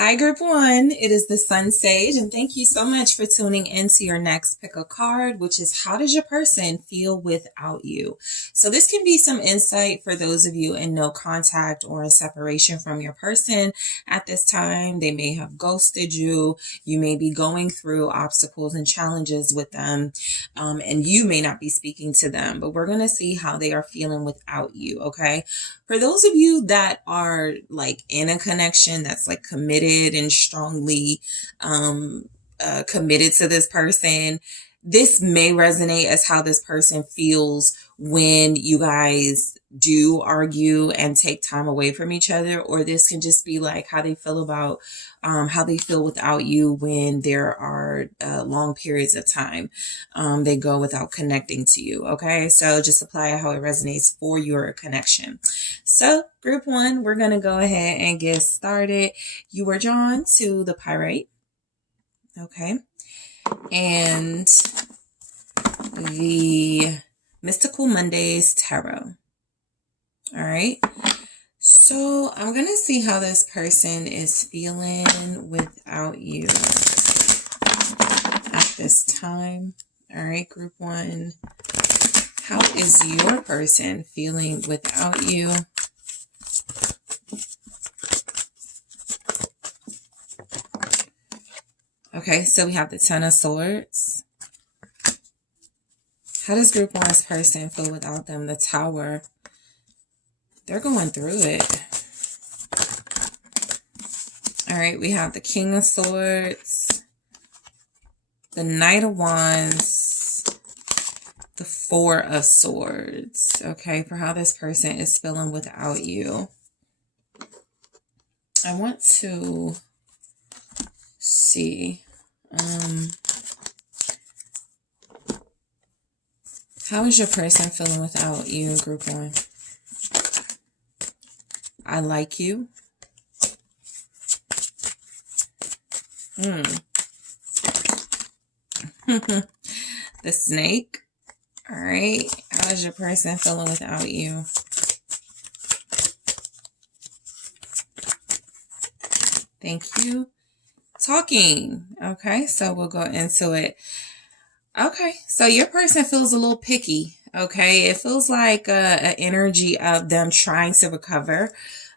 Hi, Group One. It is the SunSage, and thank you so much for tuning into your next pick a card, which is how does your person feel without you? So this can be some insight for those of you in no contact or in separation from your person at this time. They may have ghosted you. You may be going through obstacles and challenges with them, and you may not be speaking to them, but we're going to see how they are feeling without you, okay? For those of you that are like in a connection that's like committed and strongly committed to this person, this may resonate as how this person feels when you guys do argue and take time away from each other, or this can just be like how they feel about how they feel without you when there are long periods of time they go without connecting to you. Okay, so just apply how it resonates for your connection. So Group One, we're going to go ahead and get started. You were drawn to the Pirate. Okay. And the Mystical Mondays Tarot. All right. So I'm going to see how this person is feeling without you at this time. All right, Group One. How is your person feeling without you? Okay, so we have the Ten of Swords. How does Group One's person feel without them? The Tower. They're going through it. All right, we have the King of Swords, the Knight of Wands, the Four of Swords. Okay, for how this person is feeling without you. I want to see. How is your person feeling without you, Group One? I like you. The Snake. All right. How is your person feeling without you? Thank you. Talking. Okay, so we'll go into it. Okay, so your person feels a little picky. Okay, it feels like an energy of them trying to recover.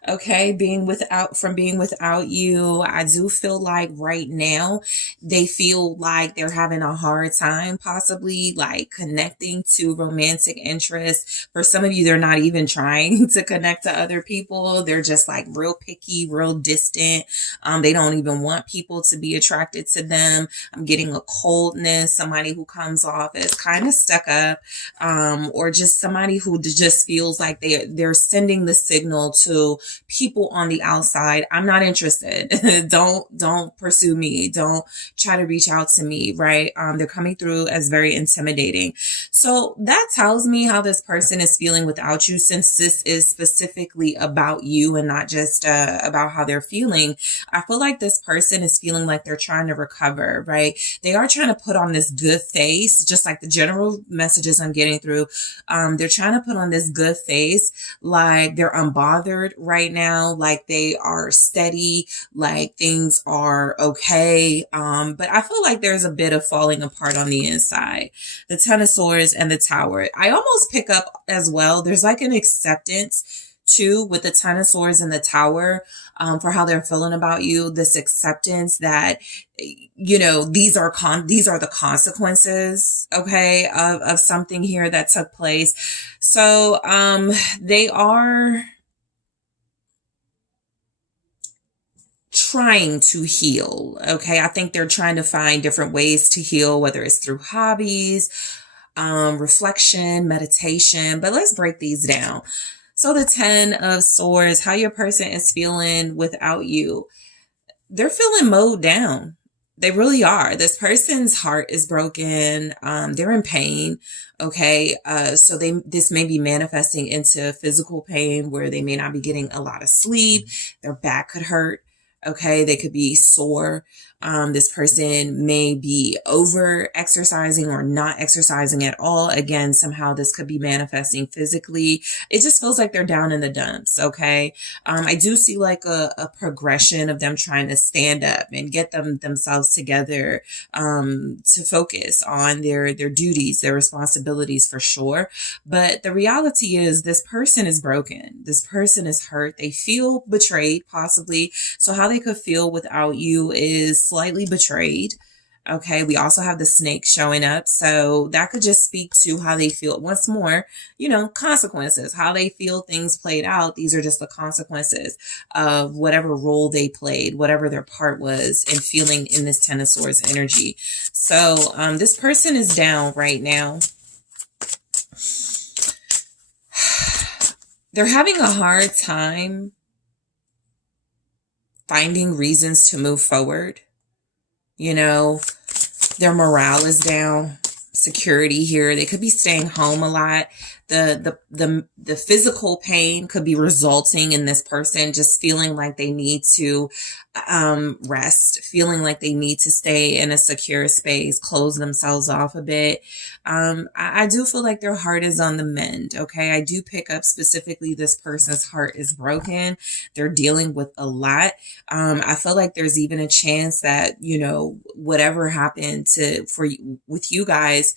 Okay, being without you. I do feel like right now they feel like they're having a hard time possibly like connecting to romantic interests. For some of you, they're not even trying to connect to other people. They're just like real picky, real distant. They don't even want people to be attracted to them. I'm getting a coldness, somebody who comes off as kind of stuck up, or just somebody who just feels like they're sending the signal to people on the outside. I'm not interested. Don't pursue me. Don't try to reach out to me, right? They're coming through as very intimidating. So that tells me how this person is feeling without you, since this is specifically about you and not just about how they're feeling. I feel like this person is feeling like they're trying to recover, right? They are trying to put on this good face, just like the general messages I'm getting through. They're trying to put on this good face, like they're unbothered right now, like they are steady, like things are okay. But I feel like there's a bit of falling apart on the inside. The Ten of Swords and the Tower. I almost pick up as well. There's like an acceptance too with the Ten of Swords and the Tower, for how they're feeling about you. This acceptance that, you know, these are the consequences, okay, of something here that took place. So they are trying to heal. Okay, I think they're trying to find different ways to heal, whether it's through hobbies, reflection, meditation. But let's break these down. So the Ten of Swords, how your person is feeling without you. They're feeling mowed down. They really are. This person's heart is broken. They're in pain. Okay. So this may be manifesting into physical pain where they may not be getting a lot of sleep. Their back could hurt. Okay. They could be sore. This person may be over exercising or not exercising at all. Again, somehow this could be manifesting physically. It just feels like they're down in the dumps. Okay. I do see like a progression of them trying to stand up and get themselves together, to focus on their duties, their responsibilities for sure. But the reality is this person is broken. This person is hurt. They feel betrayed, possibly. So how they could feel without you is slightly betrayed. Okay, we also have the snake showing up. So that could just speak to how they feel. Once more, consequences, how they feel things played out. These are just the consequences of whatever role they played, whatever their part was in feeling in this Ten of Swords energy. So this person is down right now. They're having a hard time finding reasons to move forward. Their morale is down. Security here. They could be staying home a lot. The physical pain could be resulting in this person just feeling like they need to rest, feeling like they need to stay in a secure space, close themselves off a bit. I do feel like their heart is on the mend. Okay. I do pick up specifically this person's heart is broken. They're dealing with a lot. I feel like there's even a chance that, whatever happened with you guys,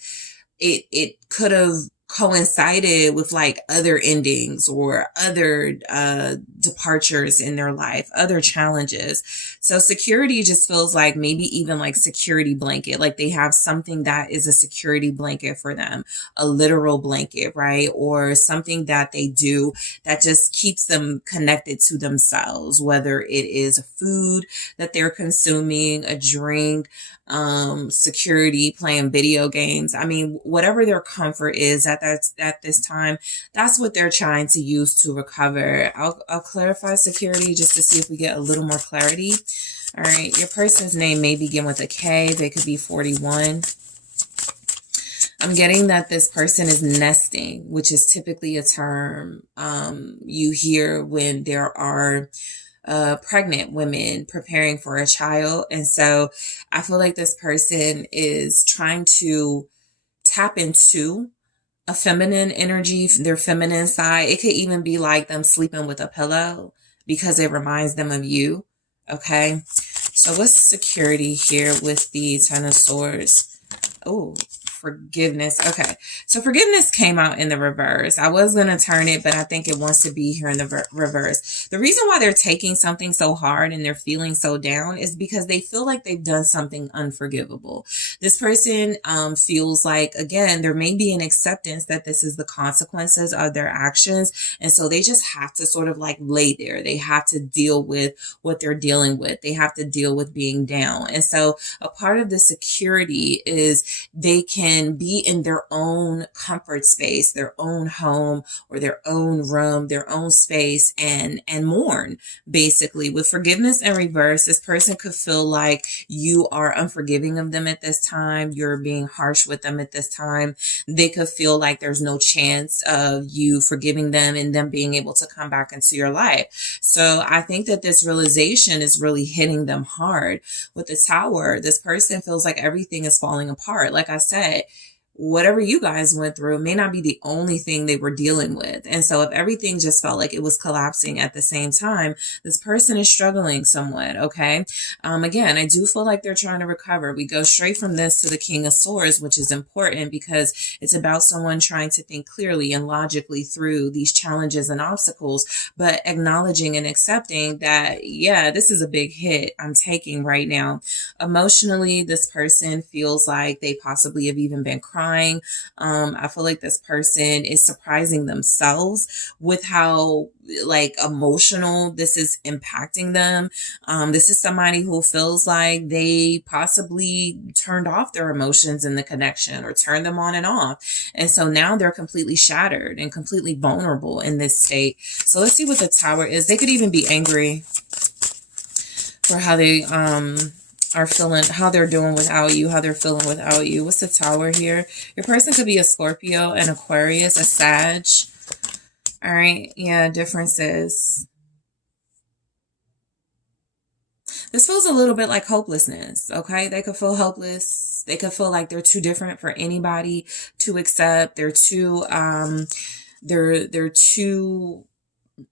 it could have coincided with like other endings or other departures in their life, other challenges. So security just feels like maybe even like security blanket, like they have something that is a security blanket for them, a literal blanket, right? Or something that they do that just keeps them connected to themselves, whether it is food that they're consuming, a drink, security, playing video games. I mean, whatever their comfort is at this time, that's what they're trying to use to recover. I'll clarify security just to see if we get a little more clarity. All right. Your person's name may begin with a K. They could be 41. I'm getting that this person is nesting, which is typically a term you hear when there are pregnant women preparing for a child. And so I feel like this person is trying to tap into a feminine energy, their feminine side. It could even be like them sleeping with a pillow because it reminds them of you. Okay. So what's security here with the Ten of Swords? Oh, forgiveness. Okay. So forgiveness came out in the reverse. I was going to turn it, but I think it wants to be here in the reverse. The reason why they're taking something so hard and they're feeling so down is because they feel like they've done something unforgivable. This person feels like, again, there may be an acceptance that this is the consequences of their actions. And so they just have to sort of like lay there. They have to deal with what they're dealing with. They have to deal with being down. And so a part of the security is they can be in their own comfort space, their own home or their own room, their own space and mourn. Basically, with forgiveness in reverse, this person could feel like you are unforgiving of them at this time. You're being harsh with them at this time. They could feel like there's no chance of you forgiving them and them being able to come back into your life. So I think that this realization is really hitting them hard. With the Tower, this person feels like everything is falling apart. Like I said, whatever you guys went through may not be the only thing they were dealing with. And so if everything just felt like it was collapsing at the same time, this person is struggling somewhat. Okay. Again, I do feel like they're trying to recover. We go straight from this to the King of Swords, which is important because it's about someone trying to think clearly and logically through these challenges and obstacles, but acknowledging and accepting that, yeah, this is a big hit I'm taking right now. Emotionally, this person feels like they possibly have even been crying. I feel like this person is surprising themselves with how like emotional this is impacting them. This is somebody who feels like they possibly turned off their emotions in the connection or turned them on and off. And so now they're completely shattered and completely vulnerable in this state. So let's see what the Tower is. They could even be angry for how they are feeling, how they're doing without you, how they're feeling without you. What's the Tower here? Your person could be a Scorpio, an Aquarius, a Sag. All right. Yeah. Differences. This feels a little bit like hopelessness, okay? They could feel hopeless. They could feel like they're too different for anybody to accept. They're too, they're too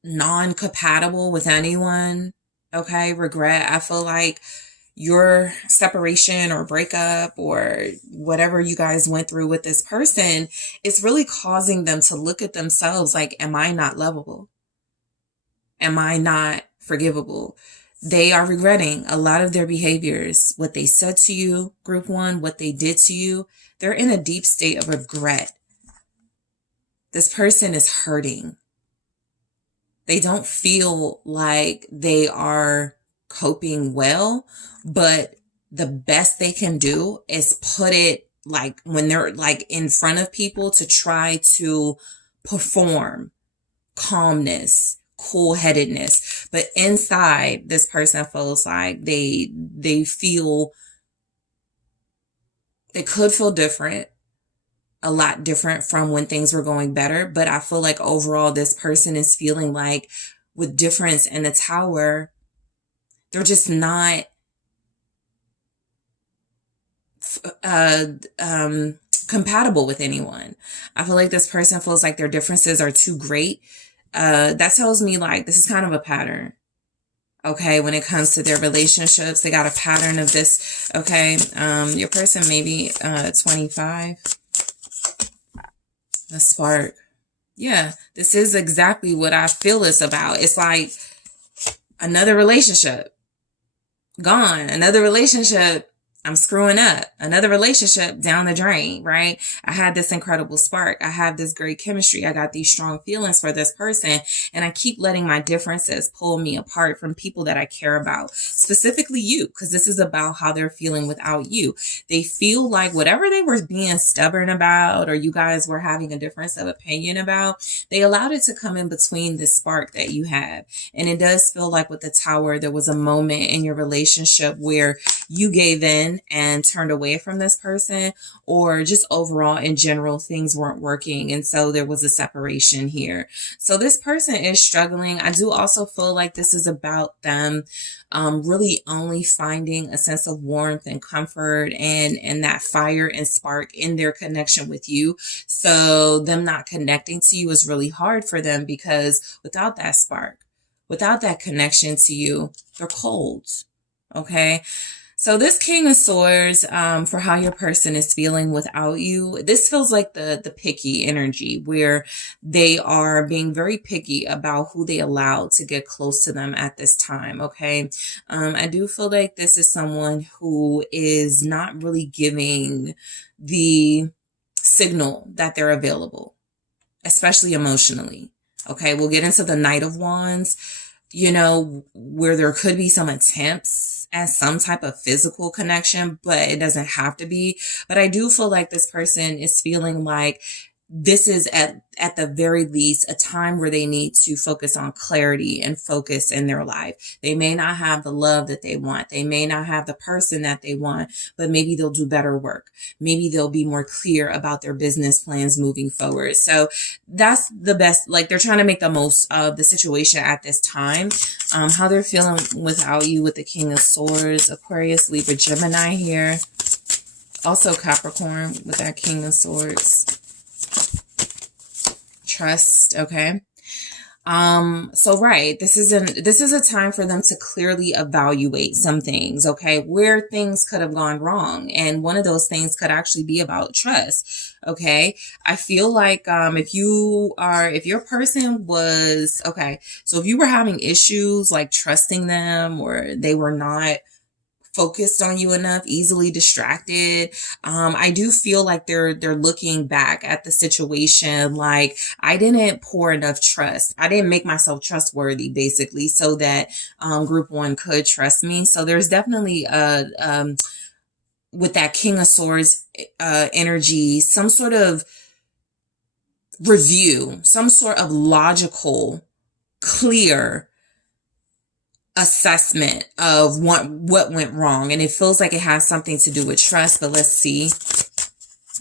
non-compatible with anyone, okay? Regret. I feel like your separation or breakup or whatever you guys went through with this person is really causing them to look at themselves like, am I not lovable? Am I not forgivable? They are regretting a lot of their behaviors, what they said to you, group one, what they did to you. They're in a deep state of regret. This person is hurting. They don't feel like they are coping well, but the best they can do is put it like when they're like in front of people to try to perform calmness, cool-headedness. But inside, this person feels like they could feel different, a lot different from when things were going better. But I feel like overall, this person is feeling like with difference in the Tower, they're just not compatible with anyone. I feel like this person feels like their differences are too great. That tells me like this is kind of a pattern. Okay, when it comes to their relationships, they got a pattern of this. Okay, your person maybe 25. The spark. Yeah, this is exactly what I feel it's about. It's like another relationship gone, another relationship, I'm screwing up, another relationship down the drain, right? I had this incredible spark. I have this great chemistry. I got these strong feelings for this person, and I keep letting my differences pull me apart from people that I care about, specifically you, because this is about how they're feeling without you. They feel like whatever they were being stubborn about, or you guys were having a difference of opinion about, they allowed it to come in between this spark that you have. And it does feel like with the Tower, there was a moment in your relationship where you gave in and turned away from this person, or just overall in general things weren't working, and so there was a separation here. So this person is struggling. I do also feel like this is about them really only finding a sense of warmth and comfort and that fire and spark in their connection with you. So them not connecting to you is really hard for them, because without that spark, without that connection to you, they're cold. Okay. So this King of Swords, for how your person is feeling without you, this feels like the picky energy, where they are being very picky about who they allow to get close to them at this time. Okay. I do feel like this is someone who is not really giving the signal that they're available, especially emotionally. Okay. We'll get into the Knight of Wands, you know, where there could be some attempts at some type of physical connection, but it doesn't have to be. But I do feel like this person is feeling like this is at the very least a time where they need to focus on clarity and focus in their life. They may not have the love that they want. They may not have the person that they want, but maybe they'll do better work. Maybe they'll be more clear about their business plans moving forward. So that's the best, like they're trying to make the most of the situation at this time. How they're feeling without you with the King of Swords, Aquarius, Libra, Gemini here. Also Capricorn with that King of Swords. Trust, okay? So right, this is a time for them to clearly evaluate some things, okay, where things could have gone wrong. And one of those things could actually be about trust. Okay. I feel like, if your person was, okay, so if you were having issues like trusting them, or they were not focused on you enough, easily distracted. I do feel like they're looking back at the situation like, I didn't pour enough trust. I didn't make myself trustworthy, basically, so that group one could trust me. So there's definitely with that King of Swords energy, some sort of review, some sort of logical, clear assessment of what went wrong. And it feels like it has something to do with trust, but let's see.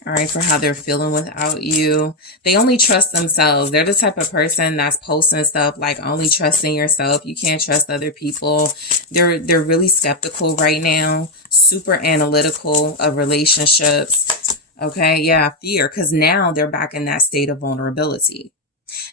All right, for how they're feeling without you. They only trust themselves. They're the type of person that's posting stuff like only trusting yourself. You can't trust other people. They're really skeptical right now. Super analytical of relationships. Okay, yeah, fear. Because now they're back in that state of vulnerability.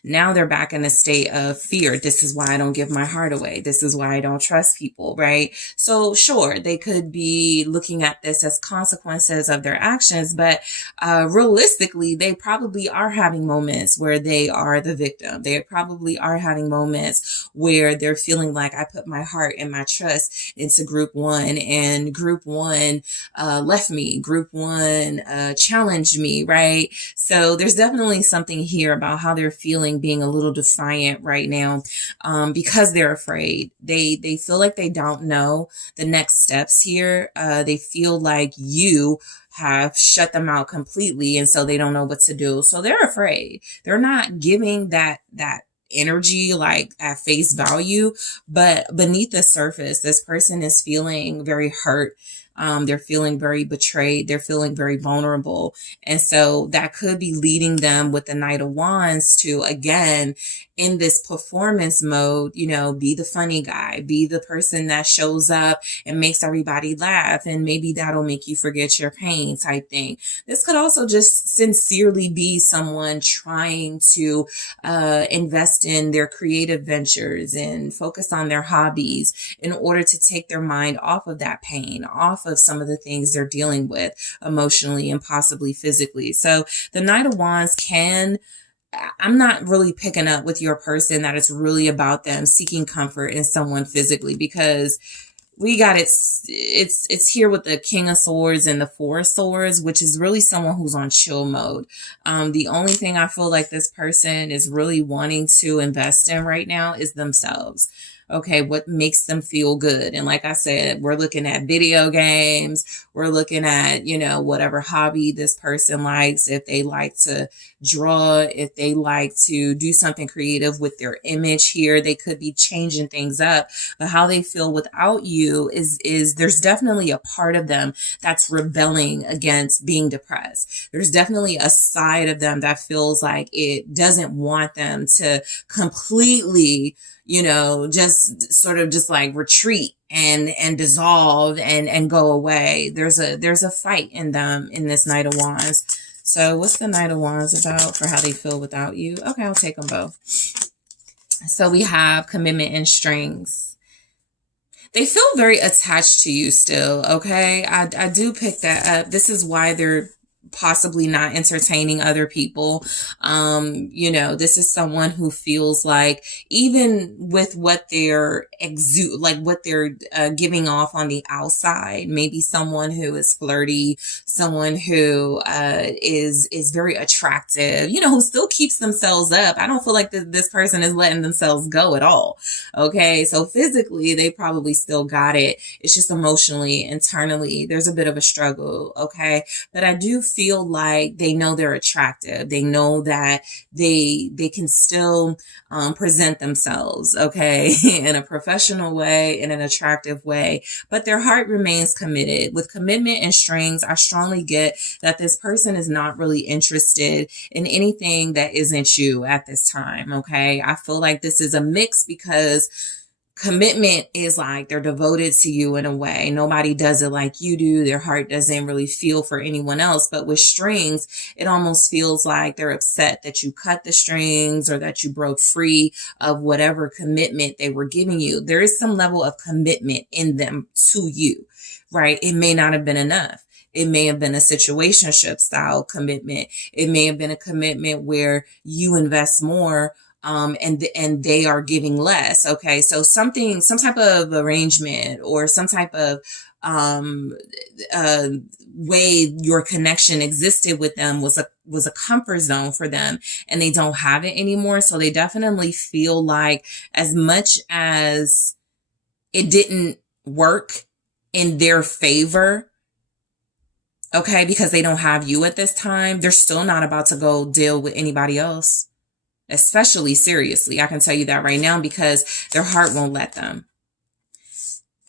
Now they're back in a state of fear. This is why I don't give my heart away. This is why I don't trust people, right? So sure, they could be looking at this as consequences of their actions, but realistically, they probably are having moments where they are the victim. They probably are having moments where they're feeling like I put my heart and my trust into group one, and group one left me. Group one challenged me, right? So there's definitely something here about how they're feeling, being a little defiant right now, because they're afraid. They feel like they don't know the next steps here. They feel like you have shut them out completely, and so they don't know what to do. So they're afraid. They're not giving that energy like at face value, but beneath the surface, this person is feeling very hurt. They're feeling very betrayed. They're feeling very vulnerable. And so that could be leading them with the Knight of Wands to, again, in this performance mode, you know, be the funny guy, be the person that shows up and makes everybody laugh. And maybe that'll make you forget your pain type thing. This could also just sincerely be someone trying to invest in their creative ventures and focus on their hobbies in order to take their mind off of that pain, off of some of the things they're dealing with emotionally and possibly physically. So the Knight of Wands I'm not really picking up with your person that it's really about them seeking comfort in someone physically, because we got it's here with the King of Swords and the Four of Swords, which is really someone who's on chill mode. The only thing I feel like this person is really wanting to invest in right now is themselves. Okay, what makes them feel good? And like I said, we're looking at video games. We're looking at, you know, whatever hobby this person likes. If they like to draw, if they like to do something creative with their image here, they could be changing things up. But how they feel without you is there's definitely a part of them that's rebelling against being depressed. There's definitely a side of them that feels like it doesn't want them to completely, you know, just sort of just like retreat and dissolve and go away. There's a fight in them in this Knight of Wands. So what's the Knight of Wands about for how they feel without you? Okay, I'll take them both. So we have commitment and strings. They feel very attached to you still, okay? I do pick that up. This is why they're possibly not entertaining other people. You know, this is someone who feels like even with what they're what they're giving off on the outside, maybe someone who is flirty, someone who is very attractive, you know, who still keeps themselves up. I don't feel like this person is letting themselves go at all. Okay, so physically they probably still got it. It's just emotionally, internally, there's a bit of a struggle. Okay, but I do feel like they know they're attractive. They know that they can still present themselves, okay, in a professional way, in an attractive way, but their heart remains committed. With commitment and strings, I strongly get that this person is not really interested in anything that isn't you at this time, okay? I feel like this is a mix because commitment is like they're devoted to you in a way. Nobody does it like you do. Their heart doesn't really feel for anyone else. But with strings, it almost feels like they're upset that you cut the strings or that you broke free of whatever commitment they were giving you. There is some level of commitment in them to you, right? It may not have been enough. It may have been a situationship style commitment. It may have been a commitment where you invest more and they are giving less. Okay. So some type of arrangement or some type of, way your connection existed with them was a comfort zone for them, and they don't have it anymore. So they definitely feel like as much as it didn't work in their favor, okay, because they don't have you at this time, they're still not about to go deal with anybody else. Especially seriously. I can tell you that right now because their heart won't let them.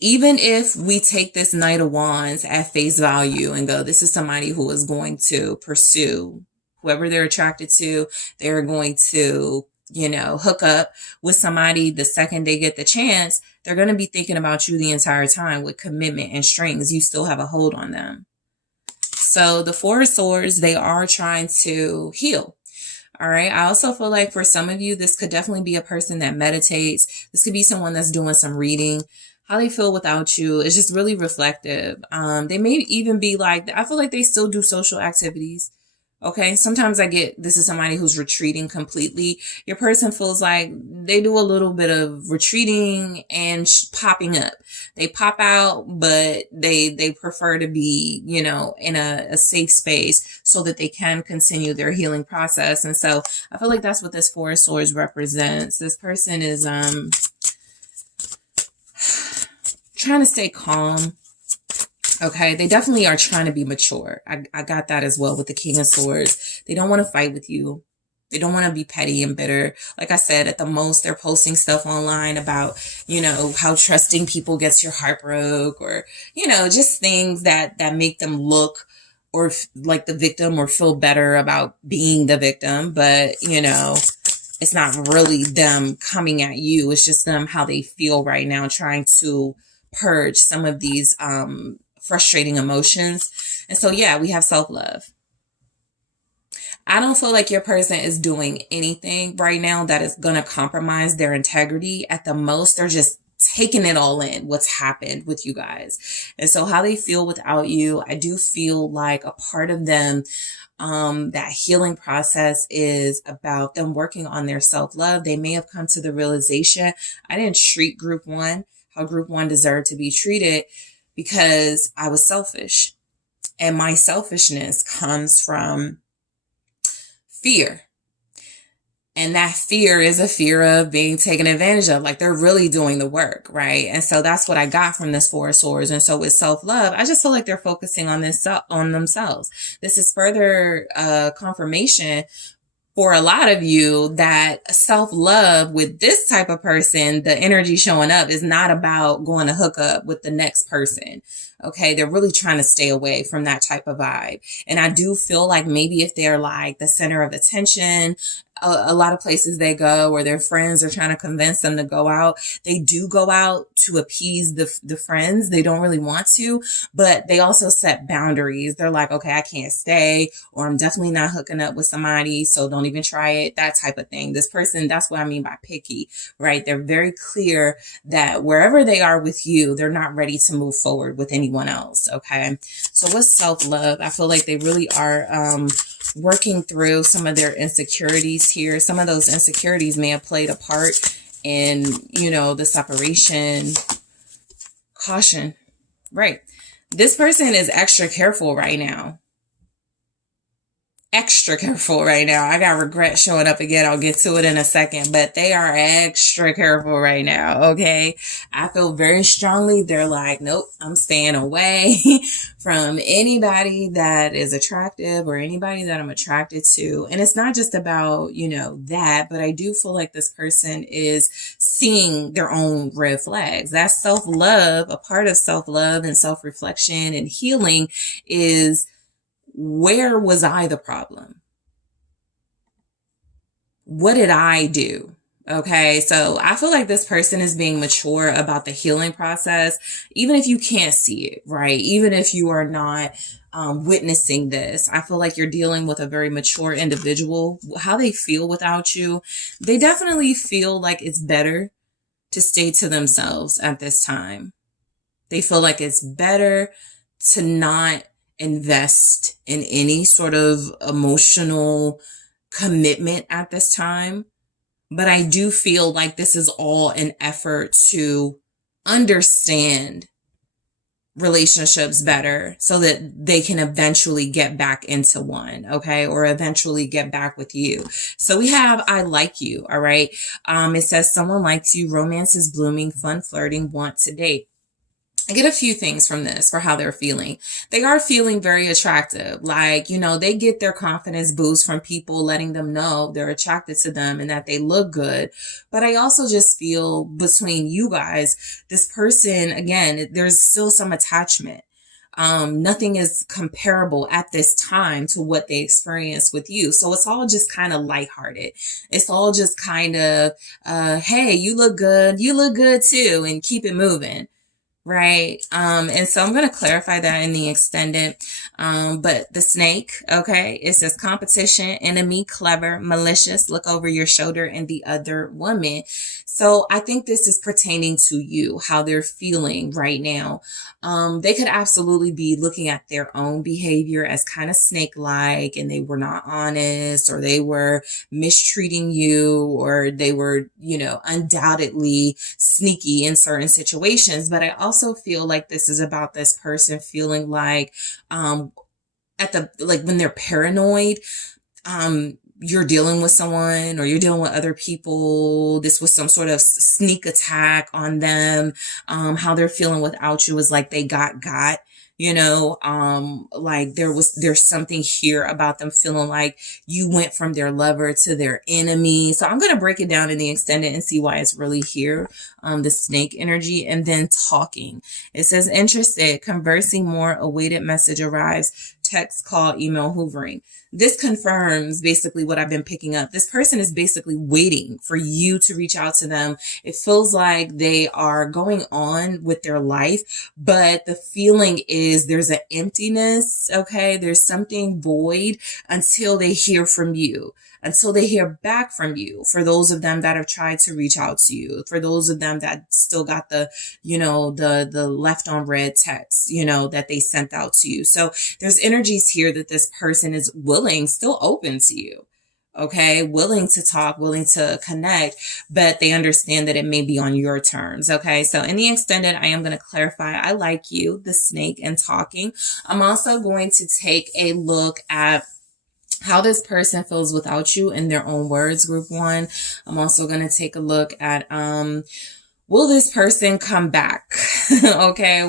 even if we take this Knight of Wands at face value and go, this is somebody who is going to pursue whoever they're attracted to, they're going to, you know, hook up with somebody the second they get the chance, they're going to be thinking about you the entire time with commitment and strings. You still have a hold on them. So the Four of Swords, they are trying to heal. All right. I also feel like for some of you, this could definitely be a person that meditates. This could be someone that's doing some reading. How they feel without you is just really reflective. They may even be like, I feel like they still do social activities. Okay. Sometimes I get, this is somebody who's retreating completely. Your person feels like they do a little bit of retreating and popping up. They pop out, but they prefer to be, you know, in a safe space so that they can continue their healing process. And so I feel like that's what this Four of Swords represents. This person is, trying to stay calm. Okay, they definitely are trying to be mature. I got that as well with the King of Swords. They don't want to fight with you. They don't want to be petty and bitter. Like I said, at the most, they're posting stuff online about, you know, how trusting people gets your heart broke, or, you know, just things that make them look or like the victim or feel better about being the victim. But, you know, it's not really them coming at you. It's just them, how they feel right now, trying to purge some of these frustrating emotions. And so, yeah, we have self-love. I don't feel like your person is doing anything right now that is going to compromise their integrity. At the most, they're just taking it all in, what's happened with you guys. And so how they feel without you, I do feel like a part of them, that healing process is about them working on their self-love. They may have come to the realization, I didn't treat group one how group one deserved to be treated because I was selfish. And my selfishness comes from fear. And that fear is a fear of being taken advantage of. Like, they're really doing the work, right? And so that's what I got from this Four of Swords. And so with self-love, I just feel like they're focusing on this, on themselves. This is further confirmation for a lot of you that self-love with this type of person, the energy showing up is not about going to hook up with the next person. Okay. They're really trying to stay away from that type of vibe. And I do feel like maybe if they're like the center of attention, a lot of places they go, or their friends are trying to convince them to go out, they do go out to appease the friends. They don't really want to, but they also set boundaries. They're like, okay, I can't stay, or I'm definitely not hooking up with somebody, so don't even try it, that type of thing. This person, that's what I mean by picky, right? They're very clear that wherever they are with you, they're not ready to move forward with anyone else. Okay. So with self-love, I feel like they really are, working through some of their insecurities here. Some of those insecurities may have played a part in, you know, the separation. Caution, right? This person is extra careful right now. Extra careful right now. I got regret showing up again. I'll get to it in a second, but they are extra careful right now. Okay. I feel very strongly. They're like, nope, I'm staying away from anybody that is attractive or anybody that I'm attracted to. And it's not just about, you know, that, but I do feel like this person is seeing their own red flags. That self-love, a part of self-love and self-reflection and healing is, where was I the problem? What did I do? Okay, so I feel like this person is being mature about the healing process, even if you can't see it, right? Even if you are not witnessing this, I feel like you're dealing with a very mature individual. How they feel without you, they definitely feel like it's better to stay to themselves at this time. They feel like it's better to not invest in any sort of emotional commitment at this time. But I do feel like this is all an effort to understand relationships better so that they can eventually get back into one, okay? Or eventually get back with you. So we have, I like you, all right? It says someone likes you, romance is blooming, fun flirting, want to date. I get a few things from this for how they're feeling. They are feeling very attractive. Like, you know, they get their confidence boost from people letting them know they're attracted to them and that they look good. But I also just feel between you guys, this person, again, there's still some attachment. Nothing is comparable at this time to what they experienced with you. So it's all just kind of lighthearted. It's all just kind of, hey, you look good too, and keep it moving. Right. And so I'm going to clarify that in the extended. But the snake, okay, it says competition, enemy, clever, malicious, look over your shoulder, and the other woman. So I think this is pertaining to you, how they're feeling right now. They could absolutely be looking at their own behavior as kind of snake-like, and they were not honest, or they were mistreating you, or they were, you know, undoubtedly sneaky in certain situations. But I also feel like this is about this person feeling like, like when they're paranoid, you're dealing with someone or you're dealing with other people. This was some sort of sneak attack on them. How they're feeling without you is like they got, you know, like there's something here about them feeling like you went from their lover to their enemy. So I'm going to break it down in the extended and see why it's really here. The snake energy. And then talking. It says interested, conversing more, awaited message arrives, text, call, email, hoovering. This confirms basically what I've been picking up. This person is basically waiting for you to reach out to them. It feels like they are going on with their life, but the feeling is there's an emptiness, okay? There's something void until they hear from you, until they hear back from you. For those of them that have tried to reach out to you, for those of them that still got the, you know, the left on red text, you know, that they sent out to you. So there's energies here that this person is willing, still open to you. Okay, willing to talk, willing to connect, but they understand that it may be on your terms. Okay, so in the extended, I am going to clarify, I like you, the snake, and talking. I'm also going to take a look at how this person feels without you in their own words, group one. I'm also going to take a look at, will this person come back? Okay.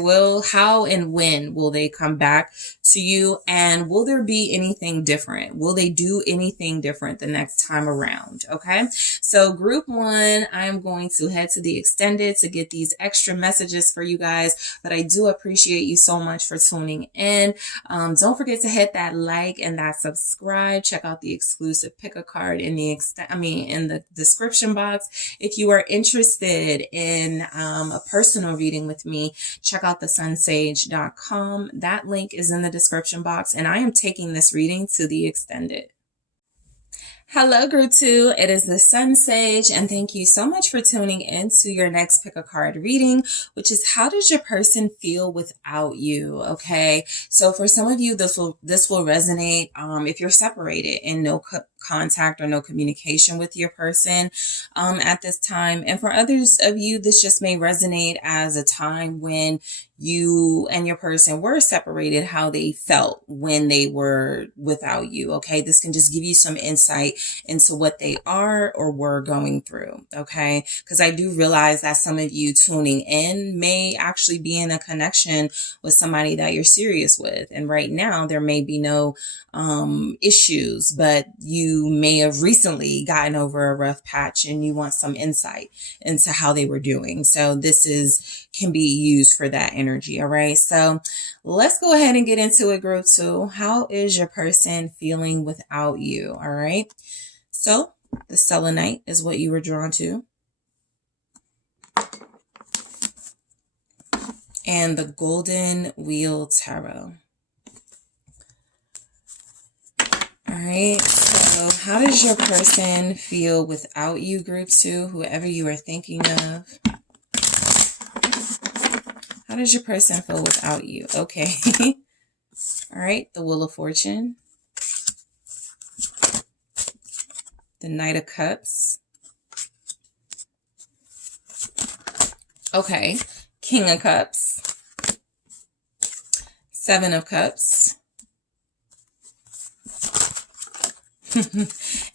How and when will they come back to you? And will there be anything different? Will they do anything different the next time around? Okay. So group one, I'm going to head to the extended to get these extra messages for you guys, but I do appreciate you so much for tuning in. Don't forget to hit that like and that subscribe. Check out the exclusive pick a card in the description box. If you are interested in a personal reading with me, check out TheSunSage.com. That link is in the description box, and I am taking this reading to the extended. Hello, group two. It is the SunSage, and thank you so much for tuning in to your next pick a card reading, which is how does your person feel without you? Okay, so for some of you, this will resonate if you're separated and no contact or no communication with your person at this time. And for others of you, this just may resonate as a time when you and your person were separated, how they felt when they were without you. Okay, this can just give you some insight into what they are or were going through. Okay, because I do realize that some of you tuning in may actually be in a connection with somebody that you're serious with, and right now there may be no issues, but you may have recently gotten over a rough patch and you want some insight into how they were doing. So this can be used for that energy. All right. So let's go ahead and get into it, group two. How is your person feeling without you? All right. So the selenite is what you were drawn to. And the golden wheel tarot. All right, so how does your person feel without you, group two, whoever you are thinking of? How does your person feel without you? Okay. All right, the Wheel of Fortune. The Knight of Cups. Okay, King of Cups. Seven of Cups.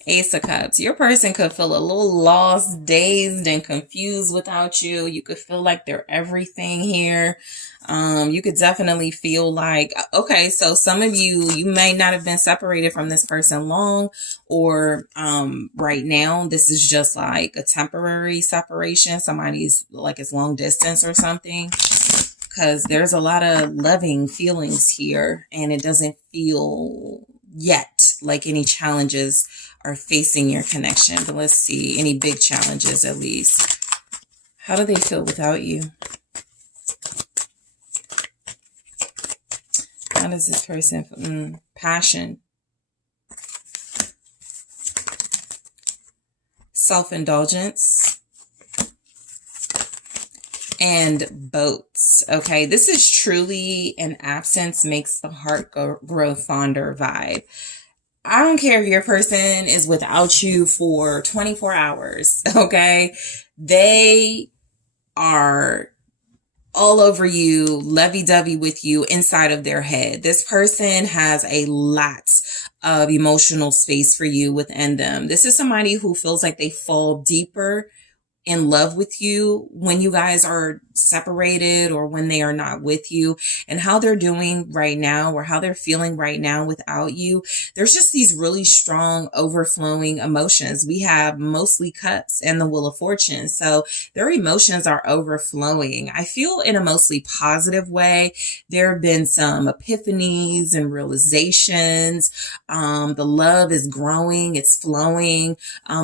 Ace of Cups. Your person could feel a little lost, dazed, and confused without you. You could feel like they're everything here. You could definitely feel like, okay, so some of you may not have been separated from this person long, or right now, this is just like a temporary separation. Somebody's like it's long distance or something, because there's a lot of loving feelings here, and it doesn't feel yet like any challenges are facing your connection. But let's see, any big challenges at least. How do they feel without you? How does this person feel? Passion. Self-indulgence. And boats. Okay, this is truly an absence makes the heart grow fonder vibe. I don't care if your person is without you for 24 hours, okay? They are all over you, lovey-dovey with you inside of their head. This person has a lot of emotional space for you within them. This is somebody who feels like they fall deeper in love with you when you guys are separated or when they are not with you, and how they're doing right now or how they're feeling right now without you. There's just these really strong overflowing emotions. We have mostly cups and the Wheel of Fortune. So their emotions are overflowing. I feel in a mostly positive way. There have been some epiphanies and realizations. The love is growing. It's flowing.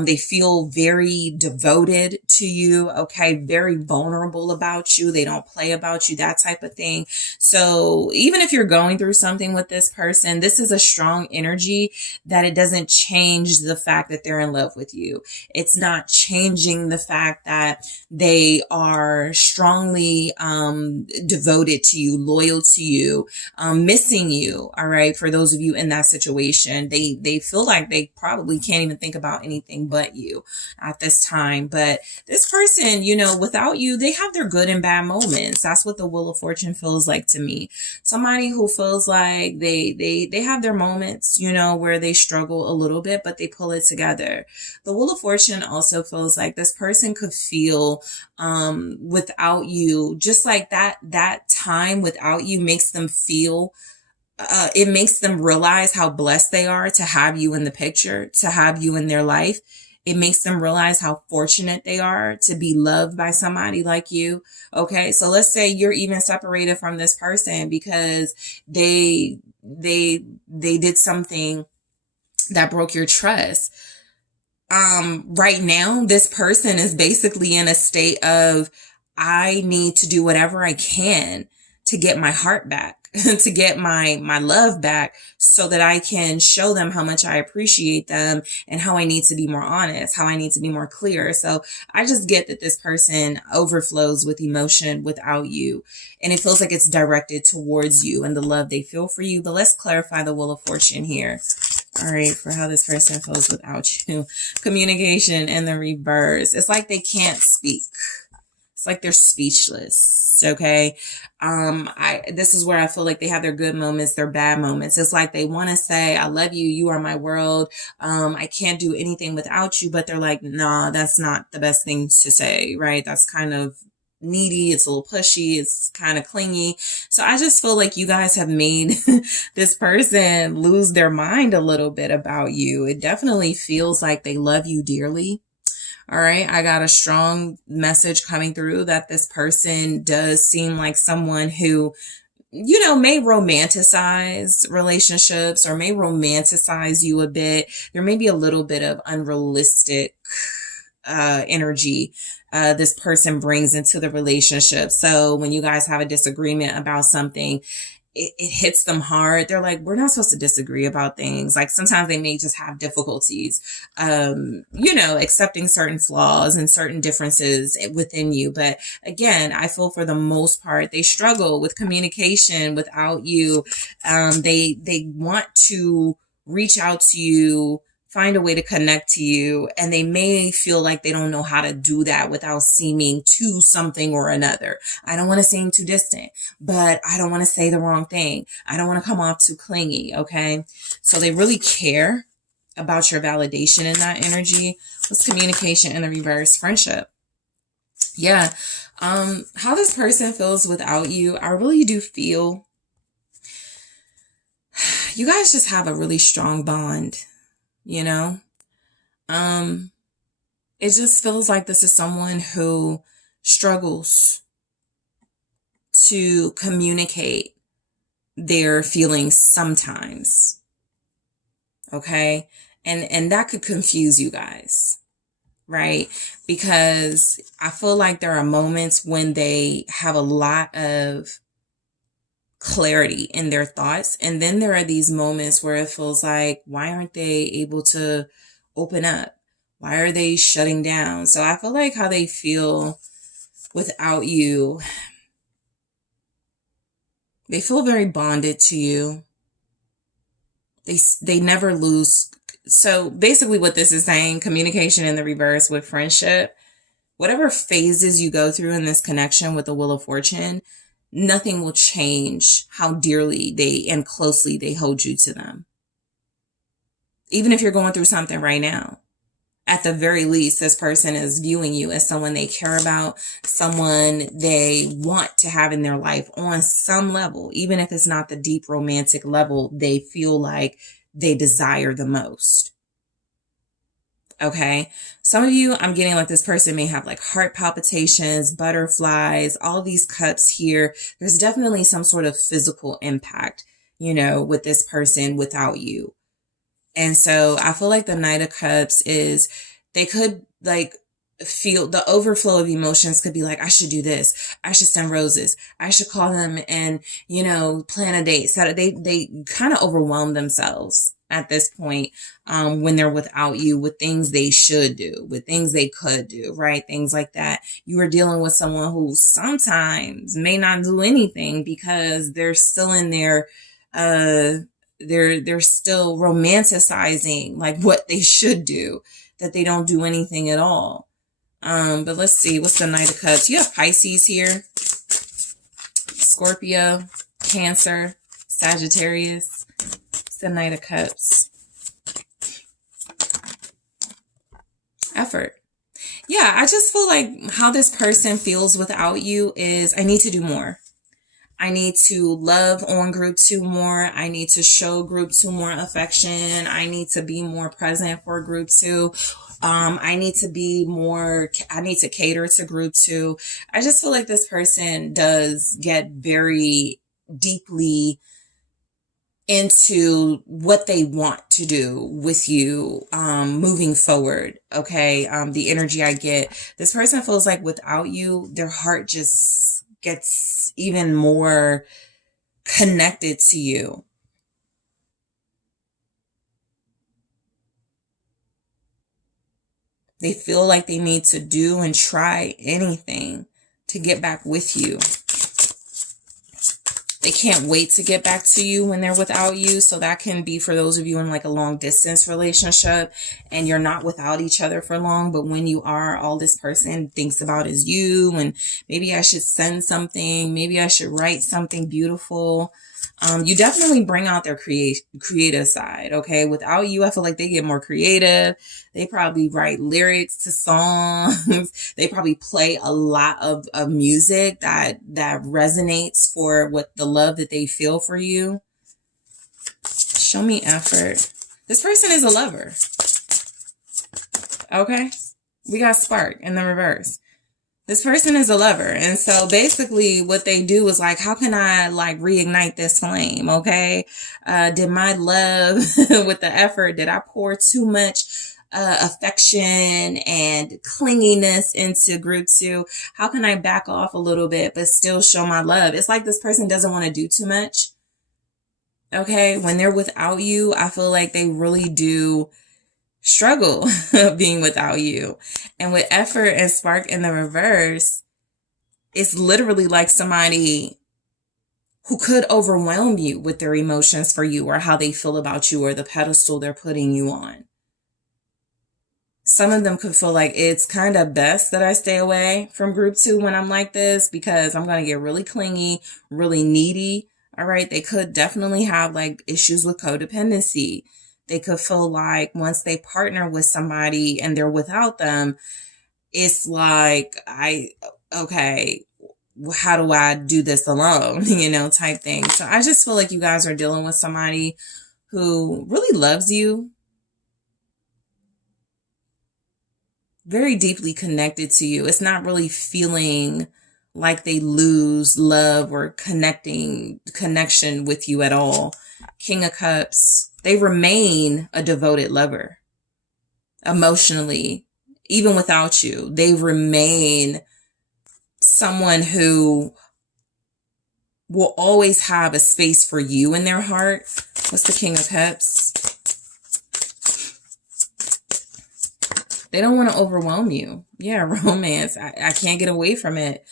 They feel very devoted to you. Okay. Very vulnerable about you. They don't play about you, that type of thing. So even if you're going through something with this person, this is a strong energy that it doesn't change the fact that they're in love with you. It's not changing the fact that they are strongly devoted to you, loyal to you, missing you. All right. For those of you in that situation, they feel like they probably can't even think about anything but you at this time. But this person, you know, without you, they have their good and bad moments. That's what the Wheel of Fortune feels like to me. Somebody who feels like they have their moments, you know, where they struggle a little bit, but they pull it together. The Wheel of Fortune also feels like this person could feel without you, just like that time without you makes them feel it makes them realize how blessed they are to have you in the picture, to have you in their life. It makes them realize how fortunate they are to be loved by somebody like you. Okay. So let's say you're even separated from this person because they did something that broke your trust. Right now, this person is basically in a state of, I need to do whatever I can to get my heart back, to get my love back, so that I can show them how much I appreciate them and how I need to be more honest, how I need to be more clear. So I just get that this person overflows with emotion without you, and it feels like it's directed towards you and the love they feel for you. But let's clarify the Wheel of Fortune here. All right, for how this person feels without you. Communication and the reverse. It's like they can't speak. It's like they're speechless. Okay. This is where I feel like they have their good moments, their bad moments. It's like they want to say, I love you. You are my world. I can't do anything without you, but they're like, nah, that's not the best thing to say. Right. That's kind of needy. It's a little pushy. It's kind of clingy. So I just feel like you guys have made this person lose their mind a little bit about you. It definitely feels like they love you dearly. All right. I got a strong message coming through that this person does seem like someone who, you know, may romanticize relationships or may romanticize you a bit. There may be a little bit of unrealistic energy this person brings into the relationship. So when you guys have a disagreement about something, it hits them hard. They're like, we're not supposed to disagree about things. Like sometimes they may just have difficulties, you know, accepting certain flaws and certain differences within you. But again, I feel for the most part, they struggle with communication without you. They want to reach out to you, find a way to connect to you, and they may feel like they don't know how to do that without seeming too something or another. I don't want to seem too distant, but I don't want to say the wrong thing. I don't want to come off too clingy. Okay. So they really care about your validation in that energy. What's communication in the reverse? Friendship. Yeah. How this person feels without you, I really do feel you guys just have a really strong bond, you know? It just feels like this is someone who struggles to communicate their feelings sometimes. Okay? And that could confuse you guys, right? Because I feel like there are moments when they have a lot of clarity in their thoughts, and then there are these moments where it feels like, why aren't they able to open up? Why are they shutting down? So I feel like how they feel without you, they feel very bonded to you. They never lose. So basically what this is saying, communication in the reverse with friendship, whatever phases you go through in this connection with the Wheel of Fortune, nothing will change how dearly they and closely they hold you to them. Even if you're going through something right now, at the very least, this person is viewing you as someone they care about, someone they want to have in their life on some level, even if it's not the deep romantic level they feel like they desire the most. Okay. Some of you, I'm getting like this person may have like heart palpitations, butterflies, all these cups here. There's definitely some sort of physical impact, with this person without you. And so I feel like the Knight of Cups is, they could like feel the overflow of emotions, could be like, I should do this. I should send roses. I should call them and, plan a date. So they kind of overwhelm themselves at this point, when they're without you, with things they should do, with things they could do, right? Things like that. You are dealing with someone who sometimes may not do anything because they're still in their, they're still romanticizing like what they should do, that they don't do anything at all. But let's see, what's the Knight of Cups? You have Pisces here, Scorpio, Cancer, Sagittarius. It's the Knight of Cups. Effort. Yeah, I just feel like how this person feels without you is, I need to do more. I need to love on group 2 more. I need to show group 2 more affection. I need to be more present for group 2. I need to cater to group 2. I just feel like this person does get very deeply into what they want to do with you, moving forward. Okay. The energy I get, this person feels like without you, their heart just gets even more connected to you. They feel like they need to do and try anything to get back with you. They can't wait to get back to you when they're without you. So that can be for those of you in like a long distance relationship and you're not without each other for long. But when you are, all this person thinks about is you, and maybe I should send something. Maybe I should write something beautiful. You definitely bring out their creative side. Okay. Without you, I feel like they get more creative. They probably write lyrics to songs. They probably play a lot of music that resonates for what the love that they feel for you. Show me effort. This person is a lover. Okay. We got spark in the reverse. This person is a lover. And so basically what they do is like, how can I like reignite this flame? Okay. Did my love with the effort, did I pour too much affection and clinginess into group 2? How can I back off a little bit, but still show my love? It's like this person doesn't want to do too much. Okay. When they're without you, I feel like they really do struggle being without you. And with effort and spark in the reverse, it's literally like somebody who could overwhelm you with their emotions for you or how they feel about you or the pedestal they're putting you on. Some of them could feel like it's kind of best that I stay away from group 2 when I'm like this, because I'm going to get really clingy, really needy. All right. They could definitely have like issues with codependency. They could feel like once they partner with somebody and they're without them, it's like, okay, how do I do this alone? Type thing. So I just feel like you guys are dealing with somebody who really loves you, very deeply connected to you. It's not really feeling like they lose love or connection with you at all. King of Cups, they remain a devoted lover emotionally, even without you. They remain someone who will always have a space for you in their heart. What's the King of Cups? They don't want to overwhelm you. Yeah, romance. I can't get away from it.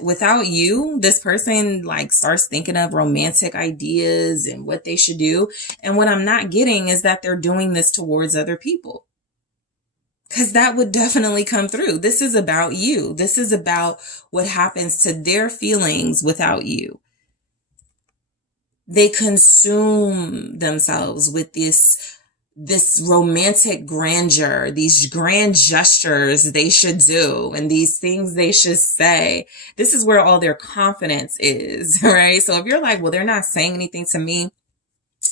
Without you, this person starts thinking of romantic ideas and what they should do. And what I'm not getting is that they're doing this towards other people. Because that would definitely come through. This is about you. This is about what happens to their feelings without you. They consume themselves with this romantic grandeur, these grand gestures they should do, and these things they should say. This is where all their confidence is, right? So if you're like, well, they're not saying anything to me,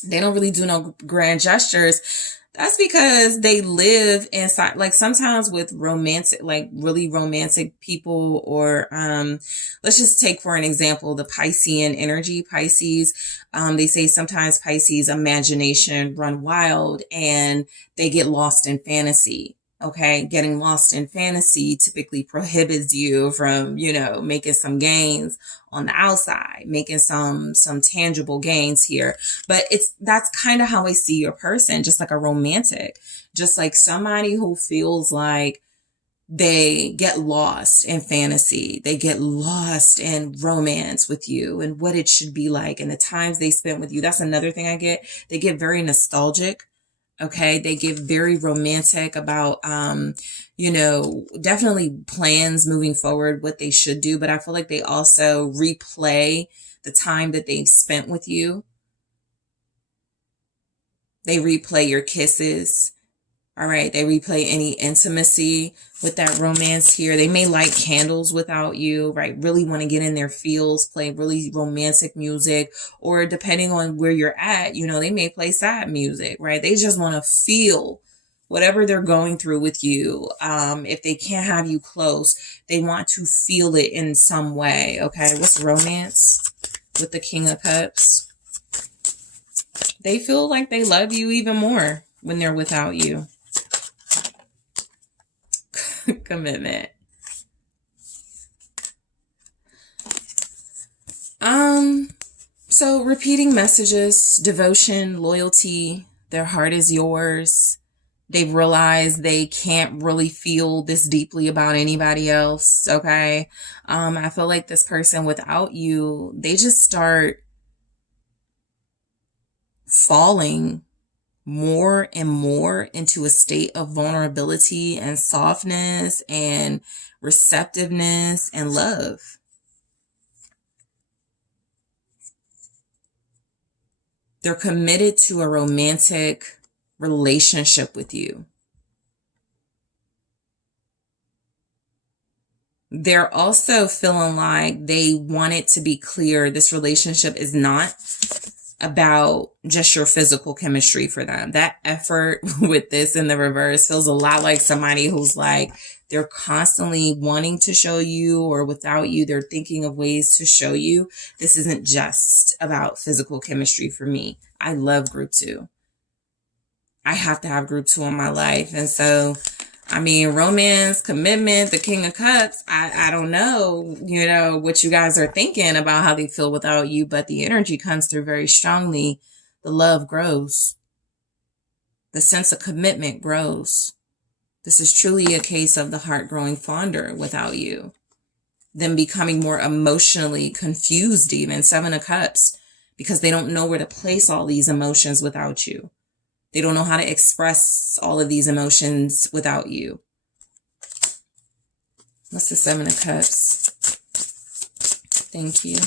they don't really do no grand gestures, that's because they live inside, sometimes with romantic, really romantic people, or let's just take for an example, the Piscean energy, Pisces. They say sometimes Pisces imagination run wild and they get lost in fantasy. Okay. Getting lost in fantasy typically prohibits you from, making some gains on the outside, making some tangible gains here. But that's kind of how I see your person, just like a romantic, just like somebody who feels like they get lost in fantasy. They get lost in romance with you and what it should be like and the times they spent with you. That's another thing I get. They get very nostalgic. Okay. They get very romantic about, definitely plans moving forward, what they should do. But I feel like they also replay the time that they spent with you. They replay your kisses. All right. They replay any intimacy with that romance here. They may light candles without you, right? Really want to get in their feels, play really romantic music, or depending on where you're at, they may play sad music, right? They just want to feel whatever they're going through with you. If they can't have you close, they want to feel it in some way. Okay. What's romance with the King of Cups? They feel like they love you even more when they're without you. Commitment. So repeating messages, devotion, loyalty, their heart is yours. They've realized they can't really feel this deeply about anybody else. Okay. I feel like this person without you, they just start falling more and more into a state of vulnerability and softness and receptiveness and love. They're committed to a romantic relationship with you. They're also feeling like they want it to be clear this relationship is not about just your physical chemistry for them. That effort with this in the reverse feels a lot like somebody who's like, they're constantly wanting to show you, or without you, they're thinking of ways to show you this isn't just about physical chemistry for me. I love group 2. I have to have group 2 in my life. And so, romance, commitment, the King of Cups, I don't know, what you guys are thinking about how they feel without you, but the energy comes through very strongly. The love grows. The sense of commitment grows. This is truly a case of the heart growing fonder without you. Them becoming more emotionally confused, even 7 of Cups, because they don't know where to place all these emotions without you. They don't know how to express all of these emotions without you. What's the 7 of Cups? Thank you.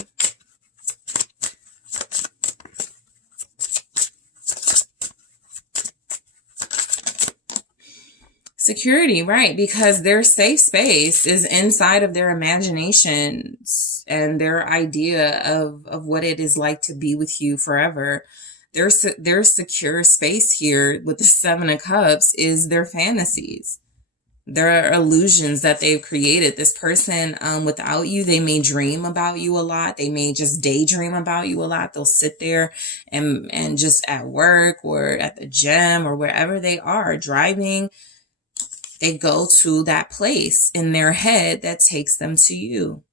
Security, right? Because their safe space is inside of their imaginations and their idea of what it is like to be with you forever. Their secure space here with the Seven of Cups is their fantasies. There are illusions that they've created. This person, without you, they may dream about you a lot. They may just daydream about you a lot. They'll sit there and just at work or at the gym or wherever they are driving, they go to that place in their head that takes them to you,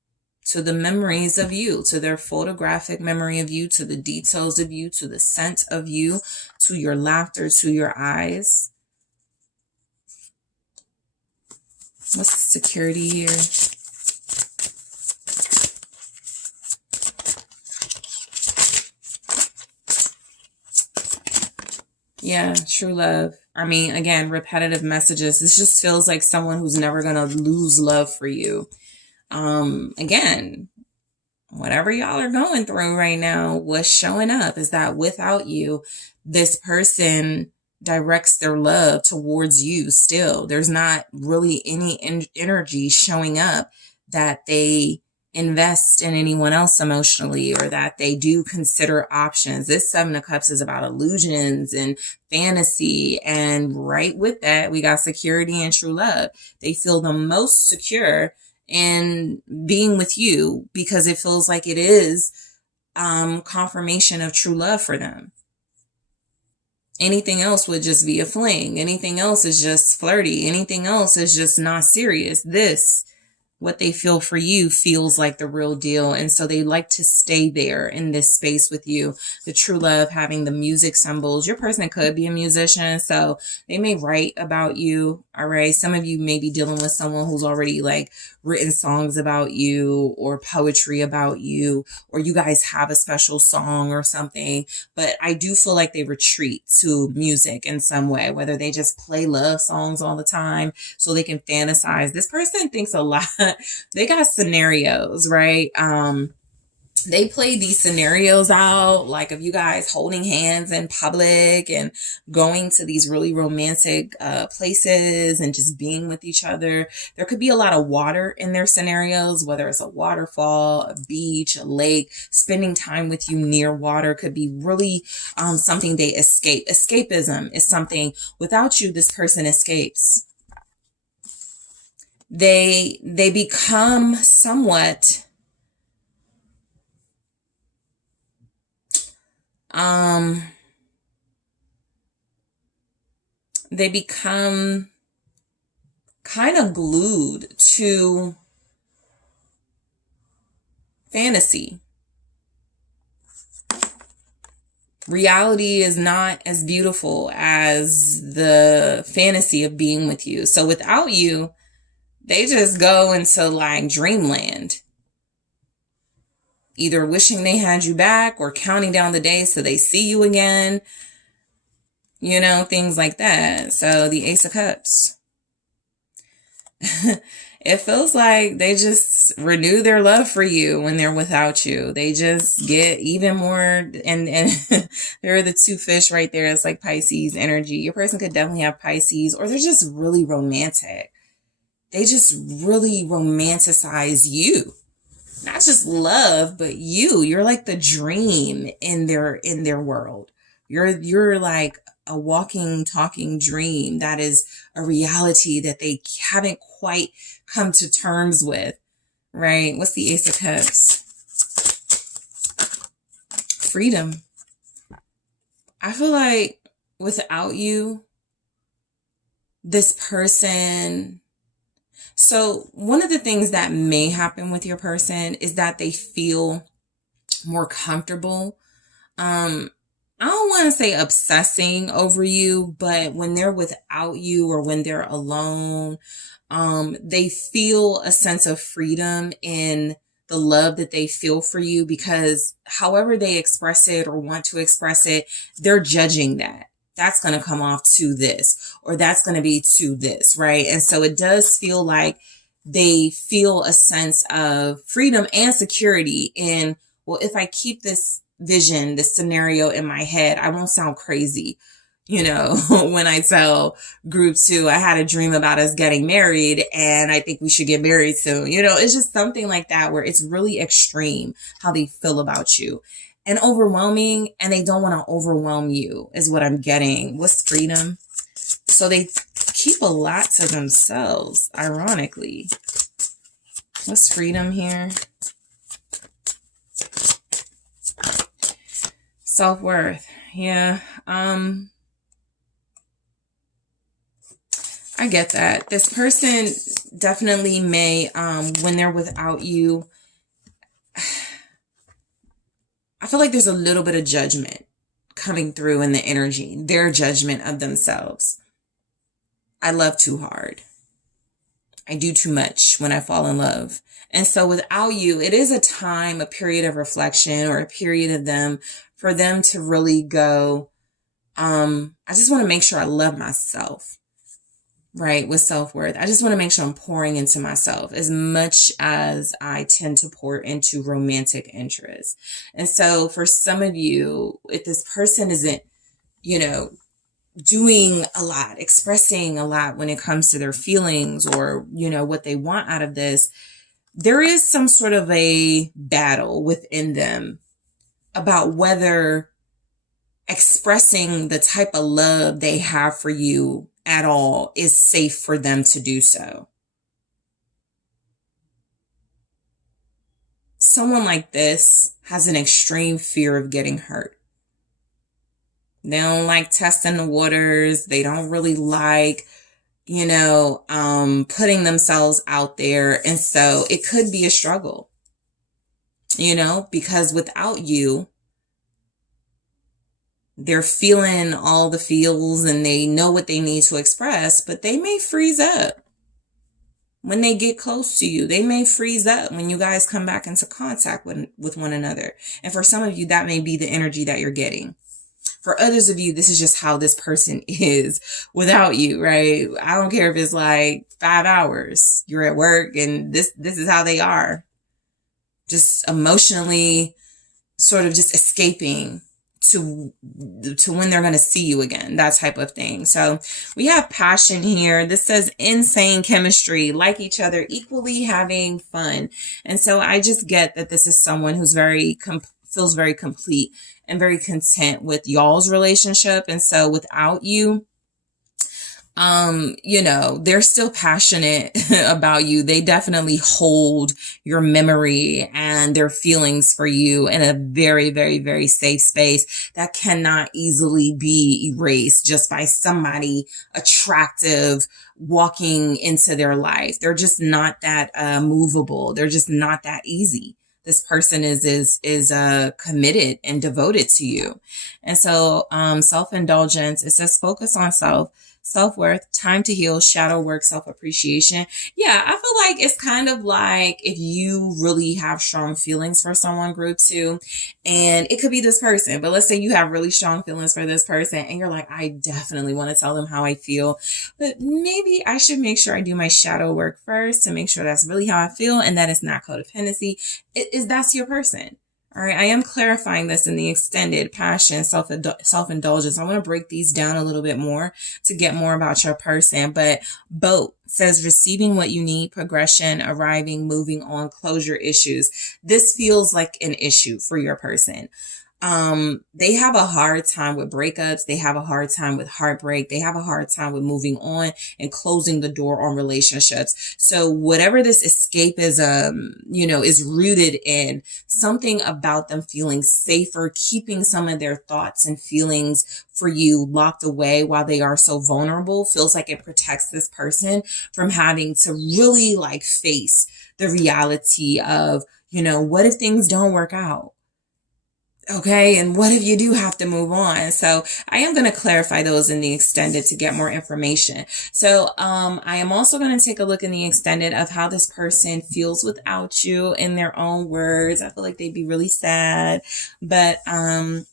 to the memories of you, to their photographic memory of you, to the details of you, to the scent of you, to your laughter, to your eyes. What's the security here? Yeah, true love. I mean, again, repetitive messages. This just feels like someone who's never going to lose love for you. Again, whatever y'all are going through right now, what's showing up is that without you, this person directs their love towards you still. There's not really any energy showing up that they invest in anyone else emotionally or that they do consider options. This Seven of Cups is about illusions and fantasy. And right with that, we got security and true love. They feel the most secure in being with you because it feels like it is confirmation of true love for them. Anything else would just be a fling. Anything else is just flirty. Anything else is just not serious. This, what they feel for you, feels like the real deal. And so they like to stay there in this space with you. The true love having the music symbols. Your person could be a musician, so they may write about you. All right. Some of you may be dealing with someone who's already like written songs about you or poetry about you, or you guys have a special song or something. But I do feel like they retreat to music in some way, whether they just play love songs all the time so they can fantasize. This person thinks a lot. They got scenarios, right? They play these scenarios out, like of you guys holding hands in public and going to these really romantic places and just being with each other. There could be a lot of water in their scenarios, whether it's a waterfall, a beach, a lake. Spending time with you near water could be really something they escape. Escapism is something without you, this person escapes. They become somewhat they become kind of glued to fantasy. Reality is not as beautiful as the fantasy of being with you. So without you, they just go into like dreamland, either wishing they had you back or counting down the days so they see you again, you know, things like that. So the Ace of Cups, it feels like they just renew their love for you when they're without you. They just get even more, and there are the two fish right there. It's like Pisces energy. Your person could definitely have Pisces, or they're just really romantic. They just really romanticize you. Not just love, but you. You're like the dream in their world. You're like a walking, talking dream that is a reality that they haven't quite come to terms with, right? What's the Ace of Cups? Freedom. I feel like without you, this person... So one of the things that may happen with your person is that they feel more comfortable. I don't want to say obsessing over you, but when they're without you or when they're alone, they feel a sense of freedom in the love that they feel for you, because however they express it or want to express it, they're judging that. That's going to come off to this, or that's going to be to this, right? And so it does feel like they feel a sense of freedom and security in, well, if I keep this vision, this scenario in my head, I won't sound crazy. you know, when I tell group 2, I had a dream about us getting married and I think we should get married soon. You know, it's just something like that where it's really extreme how they feel about you and overwhelming, and they don't want to overwhelm you is what I'm getting. What's freedom? So they keep a lot to themselves, ironically. What's freedom here? Self-worth. Yeah. I get that. This person definitely may, when they're without you, I feel like there's a little bit of judgment coming through in the energy, their judgment of themselves. I love too hard. I do too much when I fall in love. And so without you, it is a time, a period of reflection, or a period of them, for them to really go, I just want to make sure I love myself, right? With self-worth. I just want to make sure I'm pouring into myself as much as I tend to pour into romantic interest. And so for some of you, if this person isn't, you know, doing a lot, expressing a lot when it comes to their feelings or, you know, what they want out of this, there is some sort of a battle within them about whether expressing the type of love they have for you at all is safe for them to do so. Someone like this has an extreme fear of getting hurt. They don't like testing the waters. They don't really like, you know, putting themselves out there. And so it could be a struggle, you know, because without you, they're feeling all the feels and they know what they need to express, but they may freeze up when they get close to you. They may freeze up when you guys come back into contact with one another. And for some of you, that may be the energy that you're getting. For others of you, this is just how this person is without you, right? I don't care if it's like 5 hours. You're at work and this is how they are. Just emotionally sort of just escaping to when they're going to see you again, that type of thing. So we have passion here. This says insane chemistry, like each other, equally having fun. And so I just get that this is someone who's feels very complete and very content with y'all's relationship. And so without you, you know, they're still passionate about you. They definitely hold your memory and their feelings for you in a very, very, very safe space that cannot easily be erased just by somebody attractive walking into their life. They're just not that movable. They're just not that easy. This person is committed and devoted to you. And so self-indulgence, it says focus on self-worth, time to heal, shadow work, self-appreciation. Yeah, I feel like it's kind of like if you really have strong feelings for someone, group 2, and it could be this person, but let's say you have really strong feelings for this person and you're like, I definitely want to tell them how I feel, but maybe I should make sure I do my shadow work first to make sure that's really how I feel and that it's not codependency. That's your person. All right, I am clarifying this in the extended passion, self-indulgence. I want to break these down a little bit more to get more about your person. But boat says receiving what you need, progression, arriving, moving on, closure issues. This feels like an issue for your person. They have a hard time with breakups. They have a hard time with heartbreak. They have a hard time with moving on and closing the door on relationships. So whatever this escapism, you know, is rooted in, something about them feeling safer, keeping some of their thoughts and feelings for you locked away while they are so vulnerable, feels like it protects this person from having to really like face the reality of, you know, what if things don't work out? Okay, and what if you do have to move on? So I am going to clarify those in the extended to get more information. So I am also going to take a look in the extended of how this person feels without you in their own words. I feel like they'd be really sad, but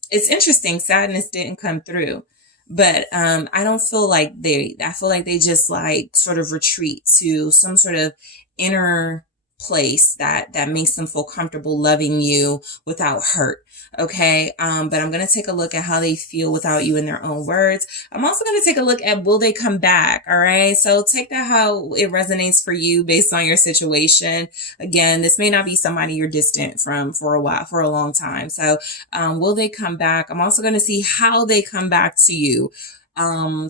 it's interesting. Sadness didn't come through, but I don't feel like I feel like they just like sort of retreat to some sort of inner place that makes them feel comfortable loving you without hurt. Okay. But I'm going to take a look at how they feel without you in their own words. I'm also going to take a look at, will they come back? All right. So take that how it resonates for you based on your situation. Again, this may not be somebody you're distant from for a while, for a long time. So, will they come back? I'm also going to see how they come back to you.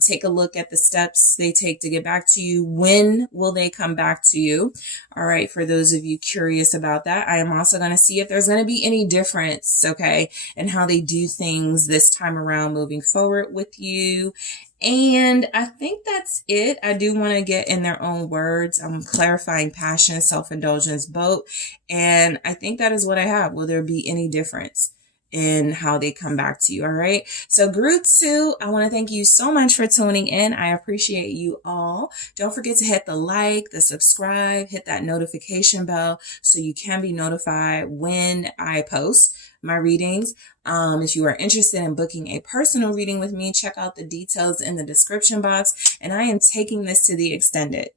Take a look at the steps they take to get back to you. When will they come back to you? All right. For those of you curious about that, I am also going to see if there's going to be any difference, okay, in how they do things this time around moving forward with you. And I think that's it. I do want to get in their own words. I'm clarifying passion, self-indulgence, both. And I think that is what I have. Will there be any difference in how they come back to you? All right. So group 2, I want to thank you so much for tuning in. I appreciate you all. Don't forget to hit the like, the subscribe, hit that notification bell so you can be notified when I post my readings. If you are interested in booking a personal reading with me, check out the details in the description box. And I am taking this to the extended.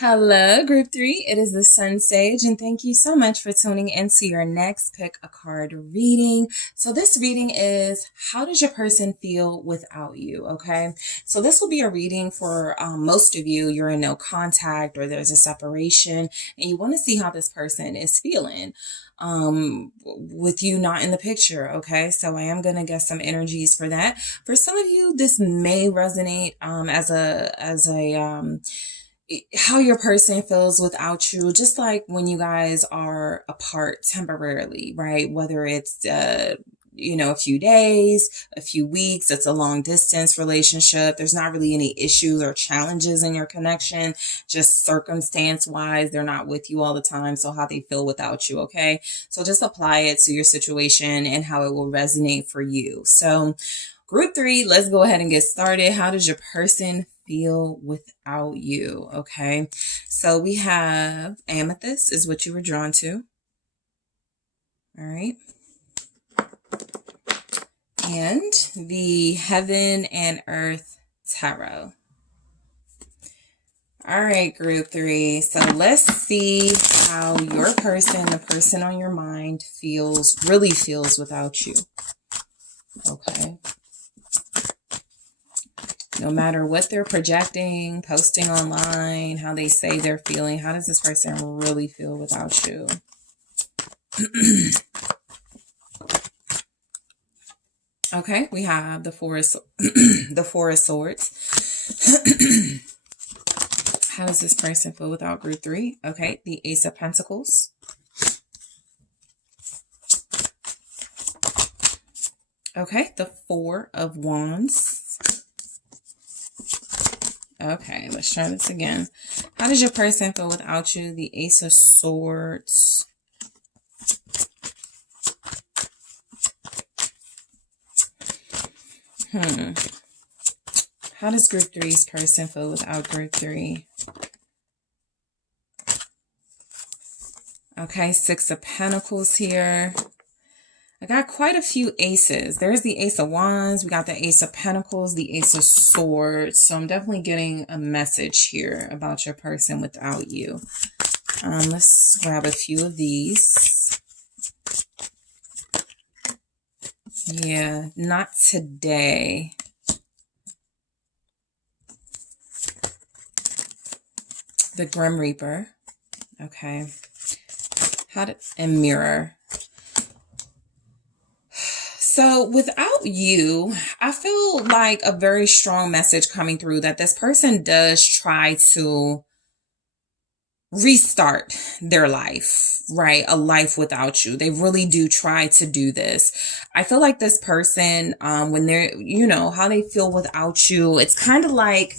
Hello, group 3. It is the SunSage, and thank you so much for tuning into your next Pick a Card reading. So this reading is, how does your person feel without you? Okay. So this will be a reading for most of you. You're in no contact or there's a separation and you want to see how this person is feeling with you not in the picture. Okay. So I am going to get some energies for that. For some of you, this may resonate as a how your person feels without you, just like when you guys are apart temporarily, right? Whether it's, a few days, a few weeks, it's a long distance relationship. There's not really any issues or challenges in your connection, just circumstance wise, they're not with you all the time. So how they feel without you. Okay. So just apply it to your situation and how it will resonate for you. So group 3, let's go ahead and get started. How does your person feel without you? Okay. So we have amethyst is what you were drawn to. All right. And the heaven and earth tarot. All right, group 3. So let's see how your person, the person on your mind, really feels without you. Okay. No matter what they're projecting, posting online, how they say they're feeling, how does this person really feel without you? Okay, we have the Four of Swords. How does this person feel without group 3? Okay, the Ace of Pentacles. Okay, the Four of Wands. Okay, let's try this again. How does your person feel without you? The Ace of Swords. How does group 3's person feel without group 3? Okay, Six of Pentacles here. I got quite a few aces. There's the Ace of Wands. We got the Ace of Pentacles, the Ace of Swords. So I'm definitely getting a message here about your person without you. Let's grab a few of these. Yeah, not today. The Grim Reaper. Okay. And Mirror. So without you, I feel like a very strong message coming through that this person does try to restart their life, right? A life without you. They really do try to do this. I feel like this person, when they're, how they feel without you, it's kind of like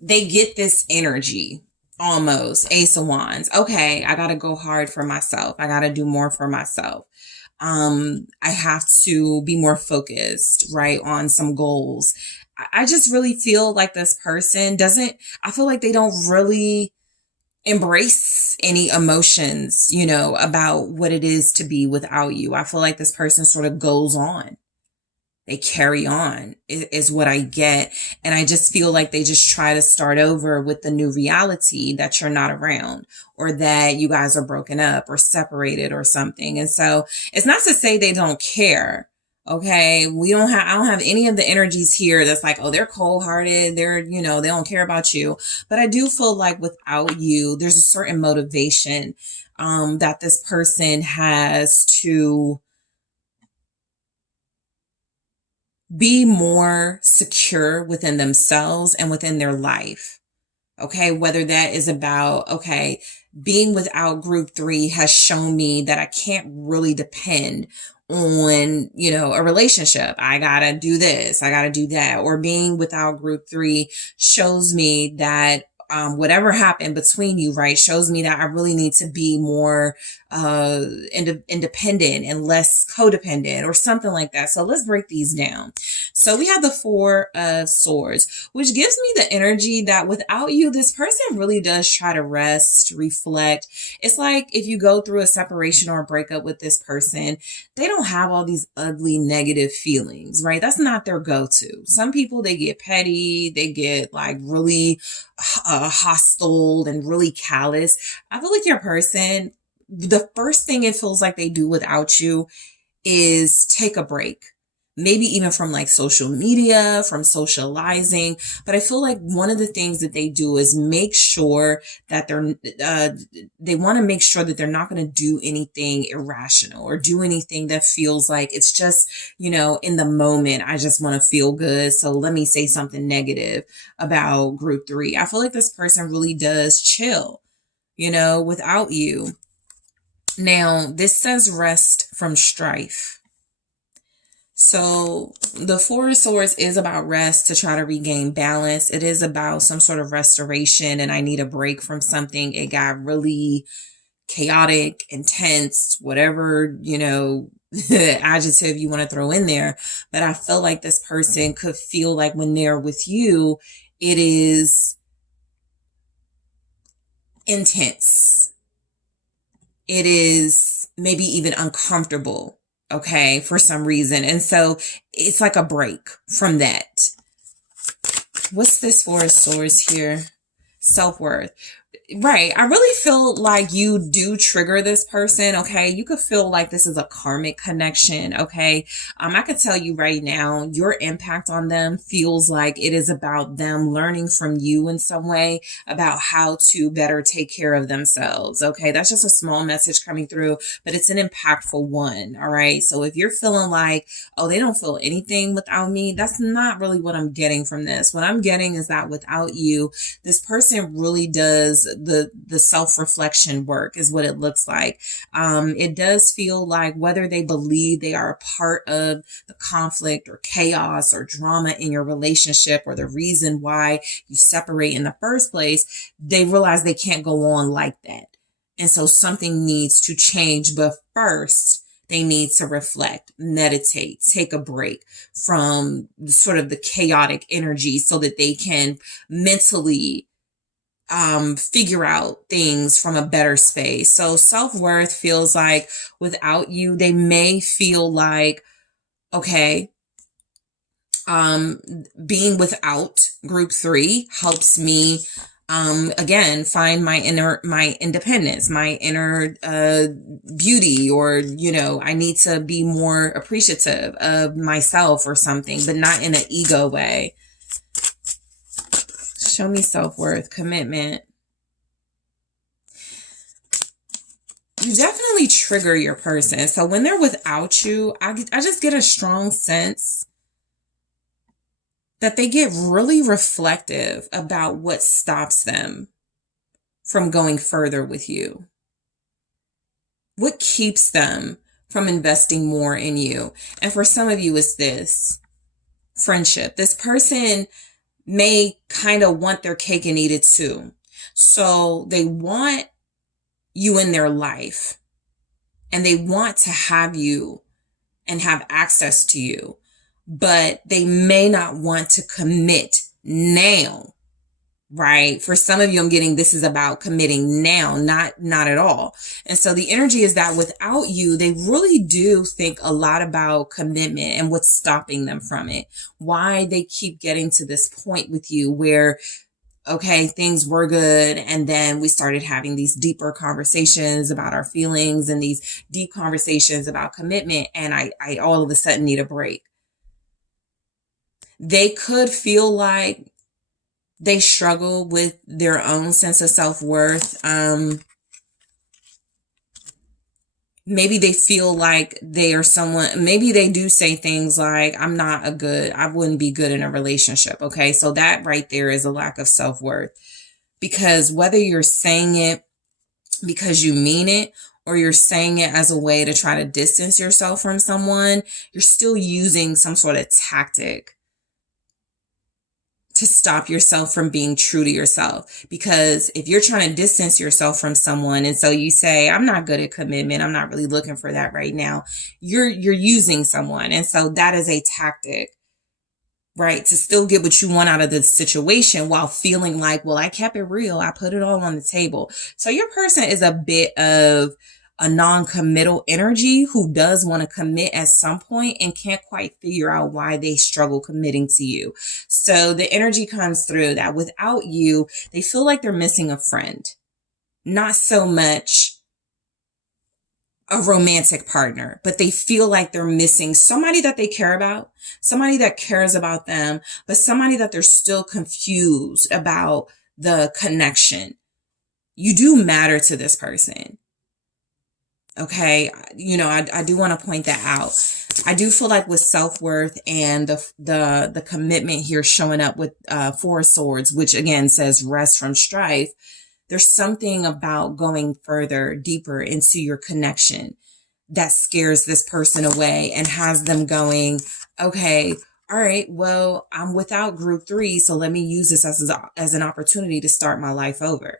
they get this energy. Almost Ace of Wands. Okay, I got to go hard for myself. I got to do more for myself. I have to be more focused, right, on some goals. I just really feel like this person I feel like they don't really embrace any emotions, about what it is to be without you. I feel like this person sort of goes on. They carry on is what I get. And I just feel like they just try to start over with the new reality that you're not around, or that you guys are broken up or separated or something. And so it's not to say they don't care. Okay. I don't have any of the energies here that's like, oh, they're cold hearted. They don't care about you. But I do feel like without you, there's a certain motivation, that this person has to be more secure within themselves and within their life. Okay. Whether that is about, okay, being without group 3 has shown me that I can't really depend on, a relationship. I gotta do this. I gotta do that. Or being without group 3 shows me that whatever happened between you, right, shows me that I really need to be more independent and less codependent or something like that. So let's break these down. So we have the 4 of Swords, which gives me the energy that without you, this person really does try to rest, reflect. It's like if you go through a separation or a breakup with this person, they don't have all these ugly negative feelings, right? That's not their go-to. Some people, they get petty, they get like really hostile and really callous. I feel like your person, the first thing it feels like they do without you is take a break. Maybe even from like social media, from socializing. But I feel like one of the things that they do is make sure that they want to make sure that they're not going to do anything irrational or do anything that feels like it's just, in the moment, I just want to feel good. So let me say something negative about group 3. I feel like this person really does chill, without you. Now, this says rest from strife. So the 4 of Swords is about rest, to try to regain balance. It is about some sort of restoration, and I need a break from something. It got really chaotic, intense, whatever, adjective you want to throw in there. But I feel like this person could feel like when they're with you, it is intense. It is maybe even uncomfortable. Okay, for some reason. And so it's like a break from that. What's this 4 of Swords here? Self-worth. Right. I really feel like you do trigger this person. Okay. You could feel like this is a karmic connection. Okay. I could tell you right now, your impact on them feels like it is about them learning from you in some way about how to better take care of themselves. Okay. That's just a small message coming through, but it's an impactful one. All right. So if you're feeling like, oh, they don't feel anything without me, that's not really what I'm getting from this. What I'm getting is that without you, this person really does the self-reflection work is what it looks like. It does feel like whether they believe they are a part of the conflict or chaos or drama in your relationship, or the reason why you separate in the first place, they realize they can't go on like that. And so something needs to change. But first, they need to reflect, meditate, take a break from sort of the chaotic energy so that they can mentally figure out things from a better space. So self-worth feels like without you, they may feel like, okay, being without group 3 helps me, again, find my independence, my inner, beauty, or, I need to be more appreciative of myself or something, but not in an ego way. Show me self-worth, commitment. You definitely trigger your person. So when they're without you, I just get a strong sense that they get really reflective about what stops them from going further with you. What keeps them from investing more in you? And for some of you, it's this friendship. This person may kind of want their cake and eat it too. So they want you in their life, and they want to have you and have access to you, but they may not want to commit now right? For some of you, I'm getting this is about committing now, not at all. And so the energy is that without you, they really do think a lot about commitment and what's stopping them from it. Why they keep getting to this point with you where, okay, things were good. And then we started having these deeper conversations about our feelings and these deep conversations about commitment. And I all of a sudden need a break. They could feel like they struggle with their own sense of self-worth. Maybe they feel like they are someone, maybe they do say things like, I wouldn't be good in a relationship. Okay. So that right there is a lack of self-worth, because whether you're saying it because you mean it, or you're saying it as a way to try to distance yourself from someone, you're still using some sort of tactic to stop yourself from being true to yourself. Because if you're trying to distance yourself from someone, and so you say, I'm not good at commitment, I'm not really looking for that right now, you're using someone. And so that is a tactic, right? To still get what you want out of the situation while feeling like, well, I kept it real, I put it all on the table. So your person is a bit of a non-committal energy who does want to commit at some point and can't quite figure out why they struggle committing to you. So the energy comes through that without you, they feel like they're missing a friend, not so much a romantic partner, but they feel like they're missing somebody that they care about, somebody that cares about them, but somebody that they're still confused about the connection. You do matter to this person. Okay. I do want to point that out. I do feel like with self-worth and the commitment here showing up with, 4 of Swords, which again says rest from strife. There's something about going further, deeper into your connection that scares this person away and has them going, okay, all right, well, I'm without group 3, so let me use this as an opportunity to start my life over.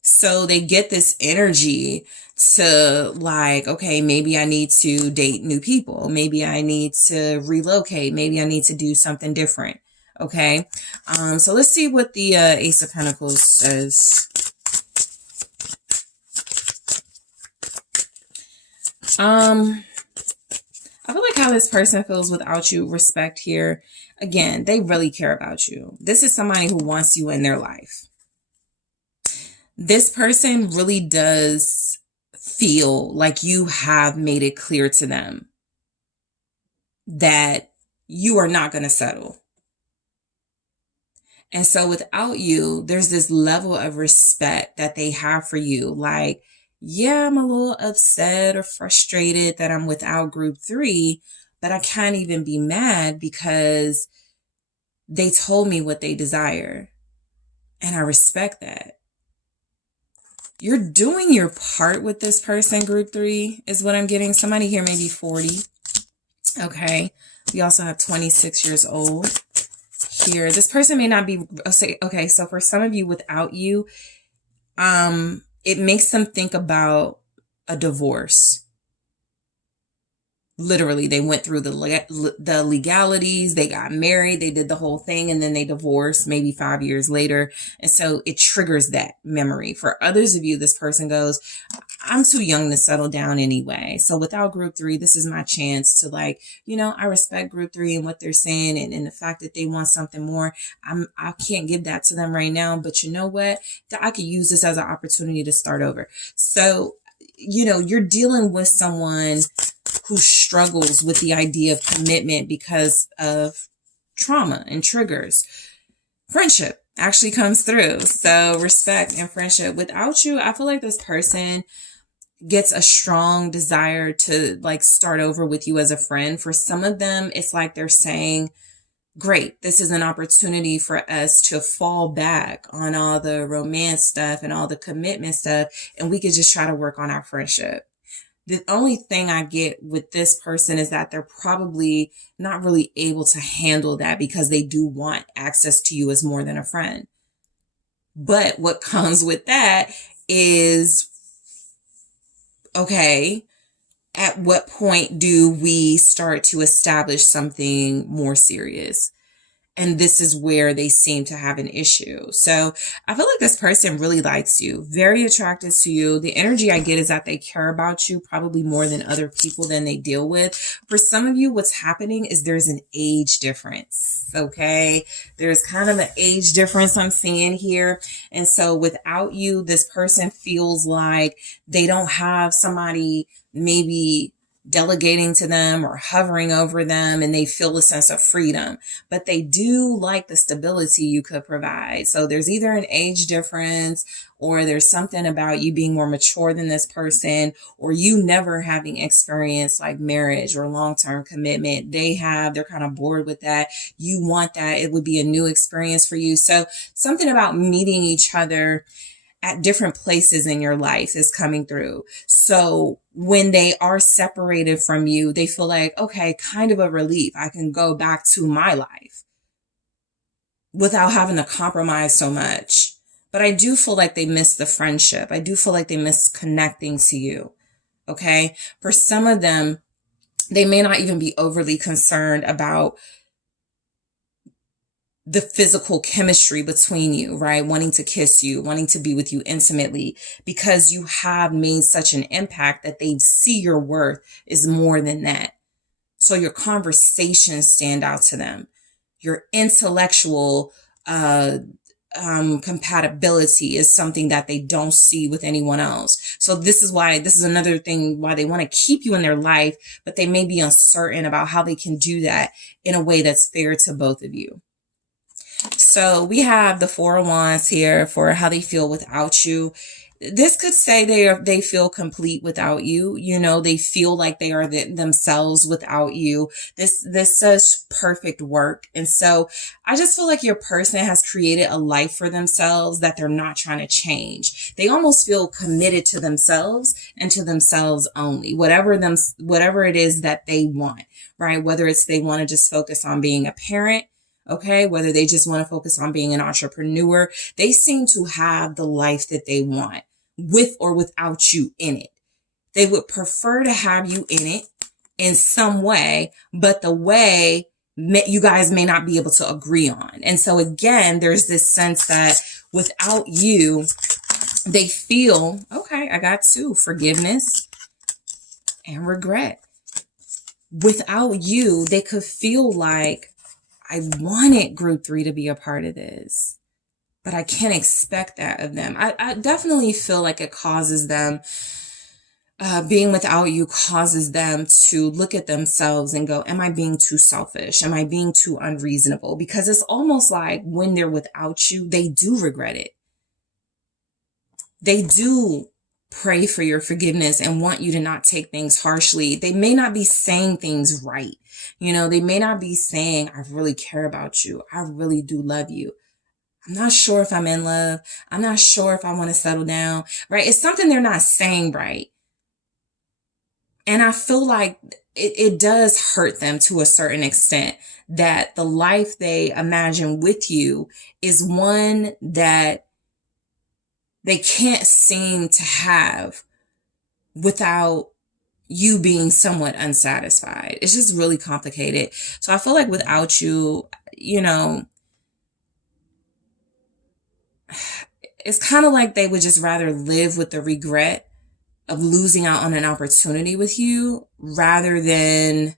So they get this energy to like, okay, maybe I need to date new people. Maybe I need to relocate. Maybe I need to do something different. Okay. So let's see what the Ace of Pentacles says. I feel like how this person feels without you. Respect here. Again, they really care about you. This is somebody who wants you in their life. This person really does feel like you have made it clear to them that you are not going to settle. And so without you, there's this level of respect that they have for you. Like, yeah, I'm a little upset or frustrated that I'm without group 3, but I can't even be mad because they told me what they desire. And I respect that. You're doing your part with this person, group 3, is what I'm getting. Somebody here may be 40. Okay. We also have 26 years old here. This person may not be, okay, so for some of you without you, it makes them think about a divorce. Literally, they went through the legalities, they got married, they did the whole thing, and then they divorced maybe 5 years later. And so it triggers that memory. For others of you, this person goes, I'm too young to settle down anyway. So without group 3, this is my chance to I respect group 3 and what they're saying and the fact that they want something more. I can't give that to them right now, but you know what? I could use this as an opportunity to start over. So, you're dealing with someone who struggles with the idea of commitment because of trauma and triggers. Friendship actually comes through. So respect and friendship. Without you, I feel like this person gets a strong desire to start over with you as a friend. For some of them, it's like they're saying, great, this is an opportunity for us to fall back on all the romance stuff and all the commitment stuff, and we could just try to work on our friendship. The only thing I get with this person is that they're probably not really able to handle that because they do want access to you as more than a friend. But what comes with that is, okay, at what point do we start to establish something more serious? And this is where they seem to have an issue. So I feel like this person really likes you, very attracted to you. The energy I get is that they care about you probably more than other people than they deal with. For some of you, what's happening is there's an age difference. Okay. There's kind of an age difference I'm seeing here. And so without you, this person feels like they don't have somebody maybe delegating to them or hovering over them, and they feel a sense of freedom, but they do like the stability you could provide. So there's either an age difference, or there's something about you being more mature than this person, or you never having experienced like marriage or long-term commitment. They're kind of bored with that. You want that. It would be a new experience for you. So something about meeting each other at different places in your life is coming through. So when they are separated from you, they feel like, okay, kind of a relief. I can go back to my life without having to compromise so much. But I do feel like they miss the friendship. I do feel like they miss connecting to you. Okay. For some of them, they may not even be overly concerned about the physical chemistry between you, right? Wanting to kiss you, wanting to be with you intimately, because you have made such an impact that they see your worth is more than that. So your conversations stand out to them. Your intellectual compatibility is something that they don't see with anyone else. So this is another thing why they want to keep you in their life, but they may be uncertain about how they can do that in a way that's fair to both of you. So we have the Four of Wands here for how they feel without you. This could say they feel complete without you. You know, they feel like they are themselves without you. This says perfect work. And so I just feel like your person has created a life for themselves that they're not trying to change. They almost feel committed to themselves and to themselves only, whatever it is that they want, right? Whether it's they want to just focus on being a parent, okay, whether they just want to focus on being an entrepreneur, they seem to have the life that they want with or without you in it. They would prefer to have you in it in some way, but the way you guys may not be able to agree on. And so again, there's this sense that without you, they feel, okay, I got two, forgiveness and regret. Without you, they could feel like, I wanted group 3 to be a part of this, but I can't expect that of them. I definitely feel like it causes them, being without you causes them to look at themselves and go, am I being too selfish? Am I being too unreasonable? Because it's almost like when they're without you, they do regret it. They do pray for your forgiveness and want you to not take things harshly. They may not be saying things right. You know, they may not be saying, I really care about you. I really do love you. I'm not sure if I'm in love. I'm not sure if I want to settle down, right? It's something they're not saying right. And I feel like it does hurt them to a certain extent that the life they imagine with you is one that they can't seem to have without you being somewhat unsatisfied. It's just really complicated. So I feel like without you, you know, it's kind of like they would just rather live with the regret of losing out on an opportunity with you rather than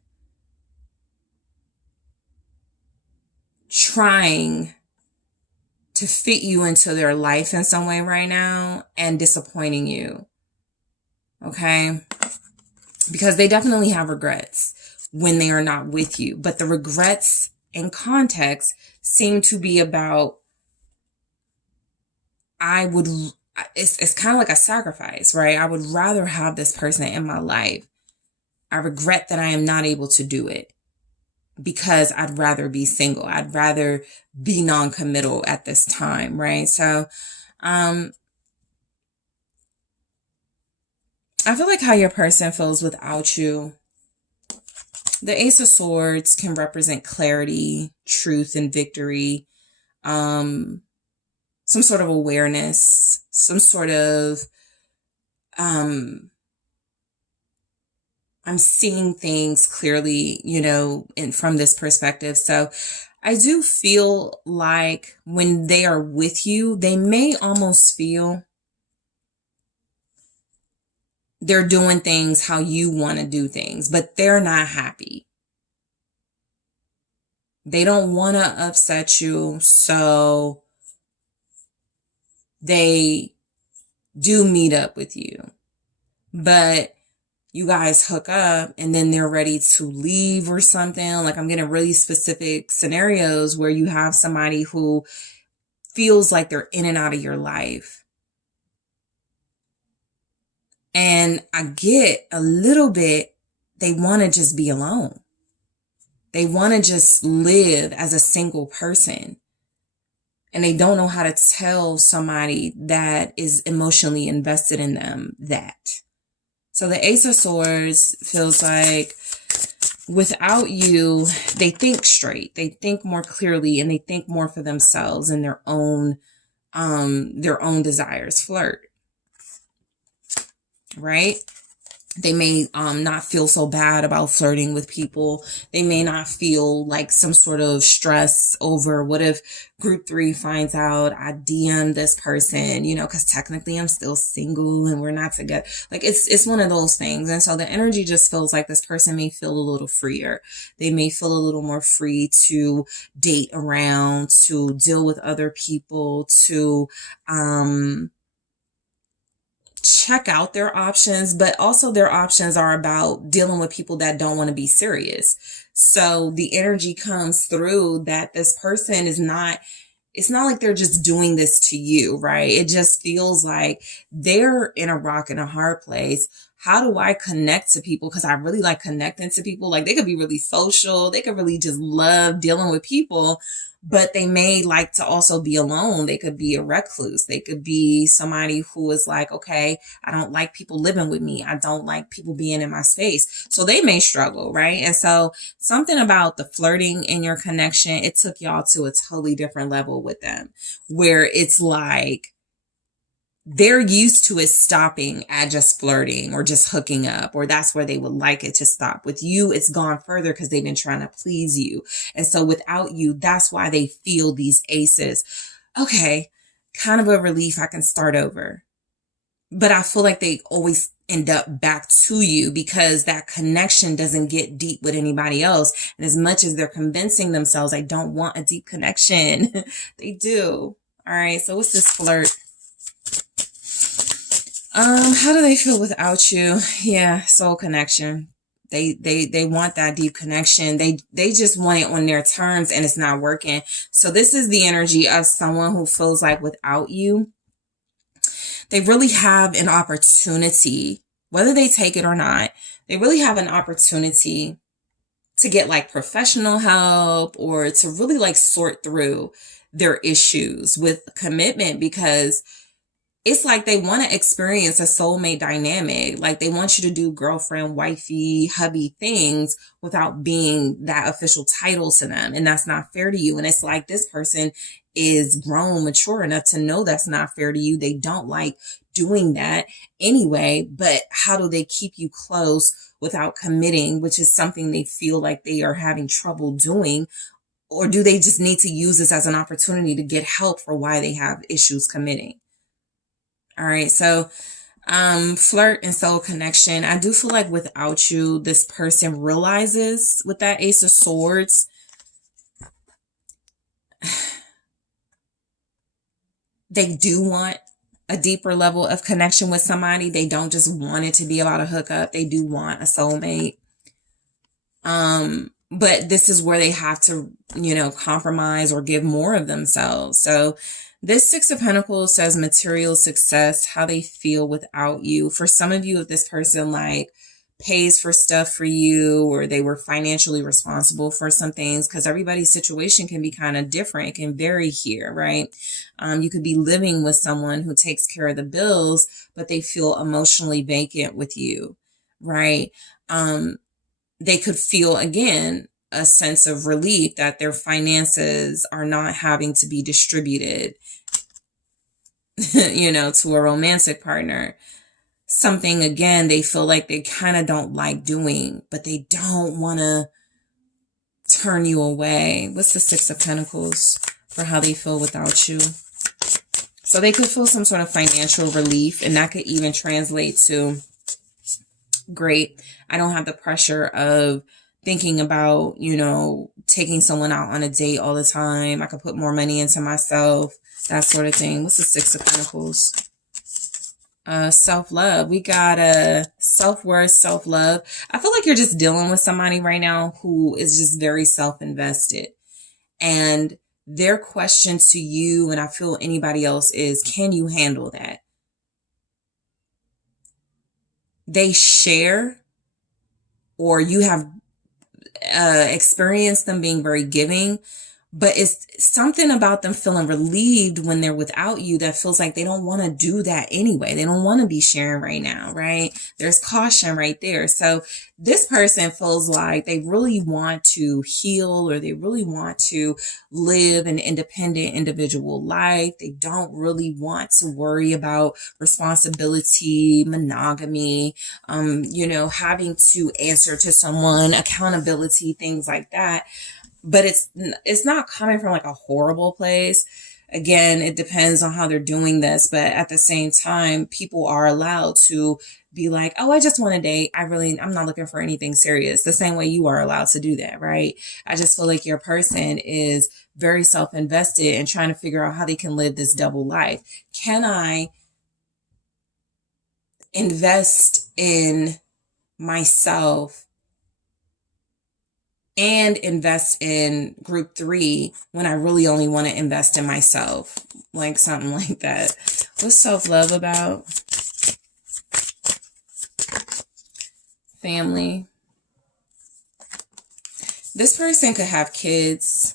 trying to fit you into their life in some way right now and disappointing you. Okay? Because they definitely have regrets when they are not with you. But the regrets in context seem to be about, it's kind of like a sacrifice, right? I would rather have this person in my life. I regret that I am not able to do it because I'd rather be single. I'd rather be non-committal at this time, right? So, I feel like how your person feels without you. The Ace of Swords can represent clarity, truth, and victory. Some sort of awareness, some sort of, I'm seeing things clearly, you know, from this perspective. So I do feel like when they are with you, they may almost feel they're doing things how you want to do things, but they're not happy. They don't want to upset you, so they do meet up with you. But you guys hook up and then they're ready to leave or something. Like, I'm getting really specific scenarios where you have somebody who feels like they're in and out of your life. And I get a little bit, they want to just be alone. They want to just live as a single person. And they don't know how to tell somebody that is emotionally invested in them that. So the Ace of Swords feels like without you, they think straight. They think more clearly and they think more for themselves and their own desires. Flirt. Right? They may not feel so bad about flirting with people. They may not feel like some sort of stress over what if group 3 finds out I DM this person, because technically I'm still single and we're not together. Like, it's one of those things. And so the energy just feels like this person may feel a little freer. They may feel a little more free to date around, to deal with other people, to check out their options, but also their options are about dealing with people that don't want to be serious. So the energy comes through that this person is not, it's not like they're just doing this to you, right? It just feels like they're in a rock and a hard place. How do I connect to people? Because I really like connecting to people. Like, they could be really social. They could really just love dealing with people, but they may like to also be alone. They could be a recluse. They could be somebody who is like, okay, I don't like people living with me. I don't like people being in my space. So they may struggle, right? And so something about the flirting in your connection, it took y'all to a totally different level with them, where it's like, they're used to it stopping at just flirting or just hooking up, or that's where they would like it to stop. With you, it's gone further because they've been trying to please you. And so without you, that's why they feel these aces. Okay, kind of a relief. I can start over. But I feel like they always end up back to you because that connection doesn't get deep with anybody else. And as much as they're convincing themselves, I don't want a deep connection, they do. All right, so what's this flirt? How do they feel without you? Yeah, soul connection. They want that deep connection. They just want it on their terms and it's not working. So this is the energy of someone who feels like without you, they really have an opportunity, whether they take it or not, they really have an opportunity to get like professional help or to really like sort through their issues with commitment, because it's like they want to experience a soulmate dynamic. Like, they want you to do girlfriend, wifey, hubby things without being that official title to them. And that's not fair to you. And it's like this person is grown, mature enough to know that's not fair to you. They don't like doing that anyway, but how do they keep you close without committing, which is something they feel like they are having trouble doing? Or do they just need to use this as an opportunity to get help for why they have issues committing? All right, so flirt and soul connection. I do feel like without you, this person realizes with that Ace of Swords, they do want a deeper level of connection with somebody. They don't just want it to be about a hookup. They do want a soulmate. But this is where they have to, compromise or give more of themselves. So this Six of Pentacles says material success, how they feel without you. For some of you, if this person like pays for stuff for you, or they were financially responsible for some things, because everybody's situation can be kind of different. It can vary here, right? You could be living with someone who takes care of the bills, but they feel emotionally vacant with you, right? They could feel, again, a sense of relief that their finances are not having to be distributed, to a romantic partner. Something, again, they feel like they kind of don't like doing, but they don't want to turn you away. What's the Six of Pentacles for how they feel without you? So they could feel some sort of financial relief, and that could even translate to, great, I don't have the pressure of thinking about, you know, taking someone out on a date all the time. I could put more money into myself, that sort of thing. What's the Six of Pentacles? Self-love. We got self-worth, self-love. I feel like you're just dealing with somebody right now who is just very self-invested. And their question to you, and I feel anybody else, is, can you handle that? They share, or you have experienced them being very giving, but it's something about them feeling relieved when they're without you that feels like they don't want to do that anyway. They don't want to be sharing right now, right? There's caution right there. So this person feels like they really want to heal, or they really want to live an independent individual life. They don't really want to worry about responsibility, monogamy, you know, having to answer to someone, accountability, things like that. But it's not coming from like a horrible place. Again, it depends on how they're doing this. But at the same time, people are allowed to be like, oh, I just want to date. I'm not looking for anything serious. The same way you are allowed to do that, right? I just feel like your person is very self-invested and trying to figure out how they can live this double life. Can I invest in myself and invest in group 3 when I really only want to invest in myself? Like something like that. What's self-love about? Family. This person could have kids.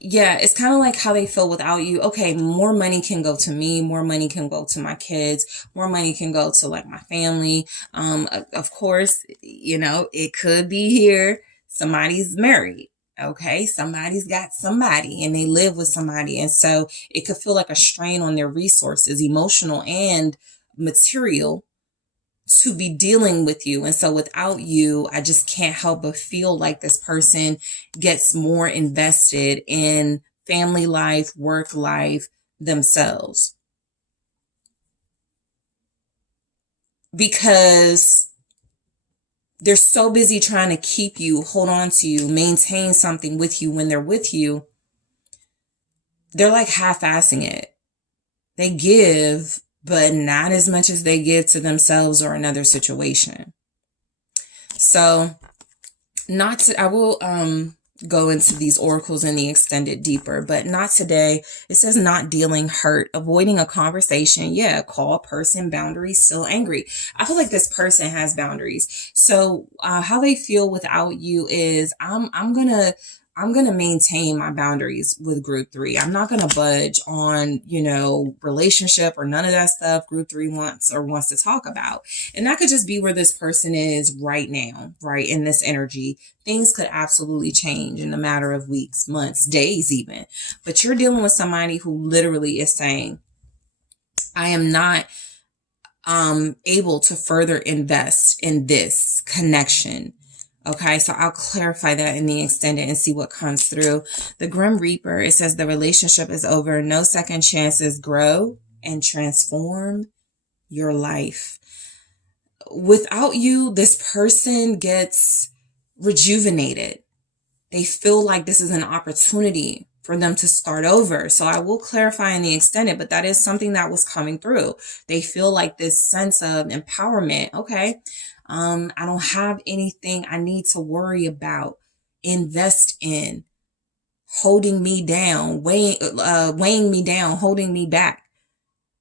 Yeah, it's kind of like how they feel without you. Okay, more money can go to me, more money can go to my kids, more money can go to like my family. Of course, you know, it could be here. Somebody's married, okay? Somebody's got somebody and they live with somebody. And so it could feel like a strain on their resources, emotional and material, to be dealing with you. And so without you, I just can't help but feel like this person gets more invested in family life, work life, themselves. Because they're so busy trying to keep you, hold on to you, maintain something with you when they're with you. They're like half-assing it. They give, but not as much as they give to themselves or another situation. So I will go into these oracles in the extended deeper, but not today. It says not dealing hurt, avoiding a conversation. Yeah, call person, boundaries, still angry. I feel like this person has boundaries. So how they feel without you is, I'm gonna maintain my boundaries with group 3. I'm not gonna budge on, you know, relationship or none of that stuff group 3 wants to talk about. And that could just be where this person is right now, right? In this energy, things could absolutely change in a matter of weeks, months, days even. But you're dealing with somebody who literally is saying, I am not able to further invest in this connection. Okay, so I'll clarify that in the extended and see what comes through. The Grim Reaper, it says the relationship is over. No second chances. Grow and transform your life. Without you, this person gets rejuvenated. They feel like this is an opportunity for them to start over. So I will clarify in the extended, but that is something that was coming through. They feel like this sense of empowerment. Okay. I don't have anything I need to worry about, invest in, holding me down, weighing me down, holding me back,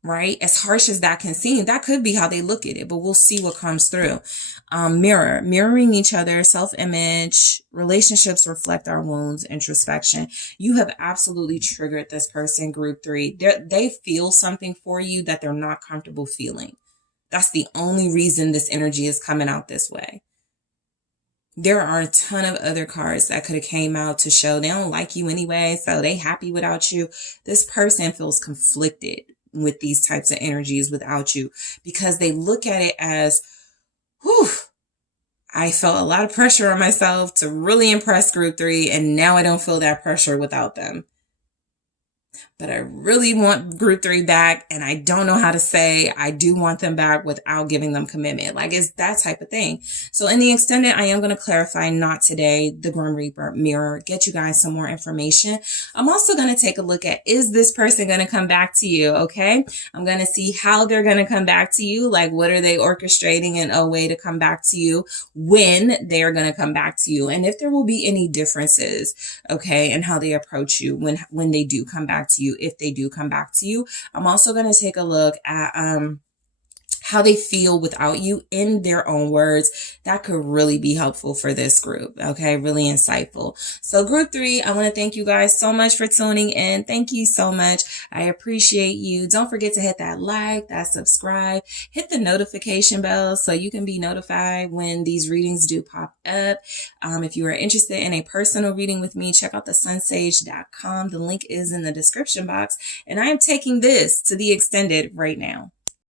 right? As harsh as that can seem, that could be how they look at it, but we'll see what comes through. Mirroring each other, self-image, relationships reflect our wounds, introspection. You have absolutely triggered this person, group 3. They feel something for you that they're not comfortable feeling. That's the only reason this energy is coming out this way. There are a ton of other cards that could have came out to show they don't like you anyway, so they happy without you. This person feels conflicted with these types of energies without you because they look at it as, whew, I felt a lot of pressure on myself to really impress group 3, and now I don't feel that pressure without them. But I really want group 3 back, and I don't know how to say I do want them back without giving them commitment. Like, it's that type of thing. So in the extended, I am going to clarify, not today, the Grim Reaper mirror, get you guys some more information. I'm also going to take a look at, is this person going to come back to you? Okay. I'm going to see how they're going to come back to you. Like, what are they orchestrating in a way to come back to you, when they are going to come back to you, and if there will be any differences, okay, and how they approach you when they do come back to you, if they do come back to you. I'm also going to take a look at how they feel without you in their own words. That could really be helpful for this group. Okay, really insightful. So group 3, I want to thank you guys so much for tuning in. Thank you so much. I appreciate you. Don't forget to hit that like, that subscribe, hit the notification bell so you can be notified when these readings do pop up. If you are interested in a personal reading with me, check out TheSunSage.com. The link is in the description box, and I am taking this to the extended right now.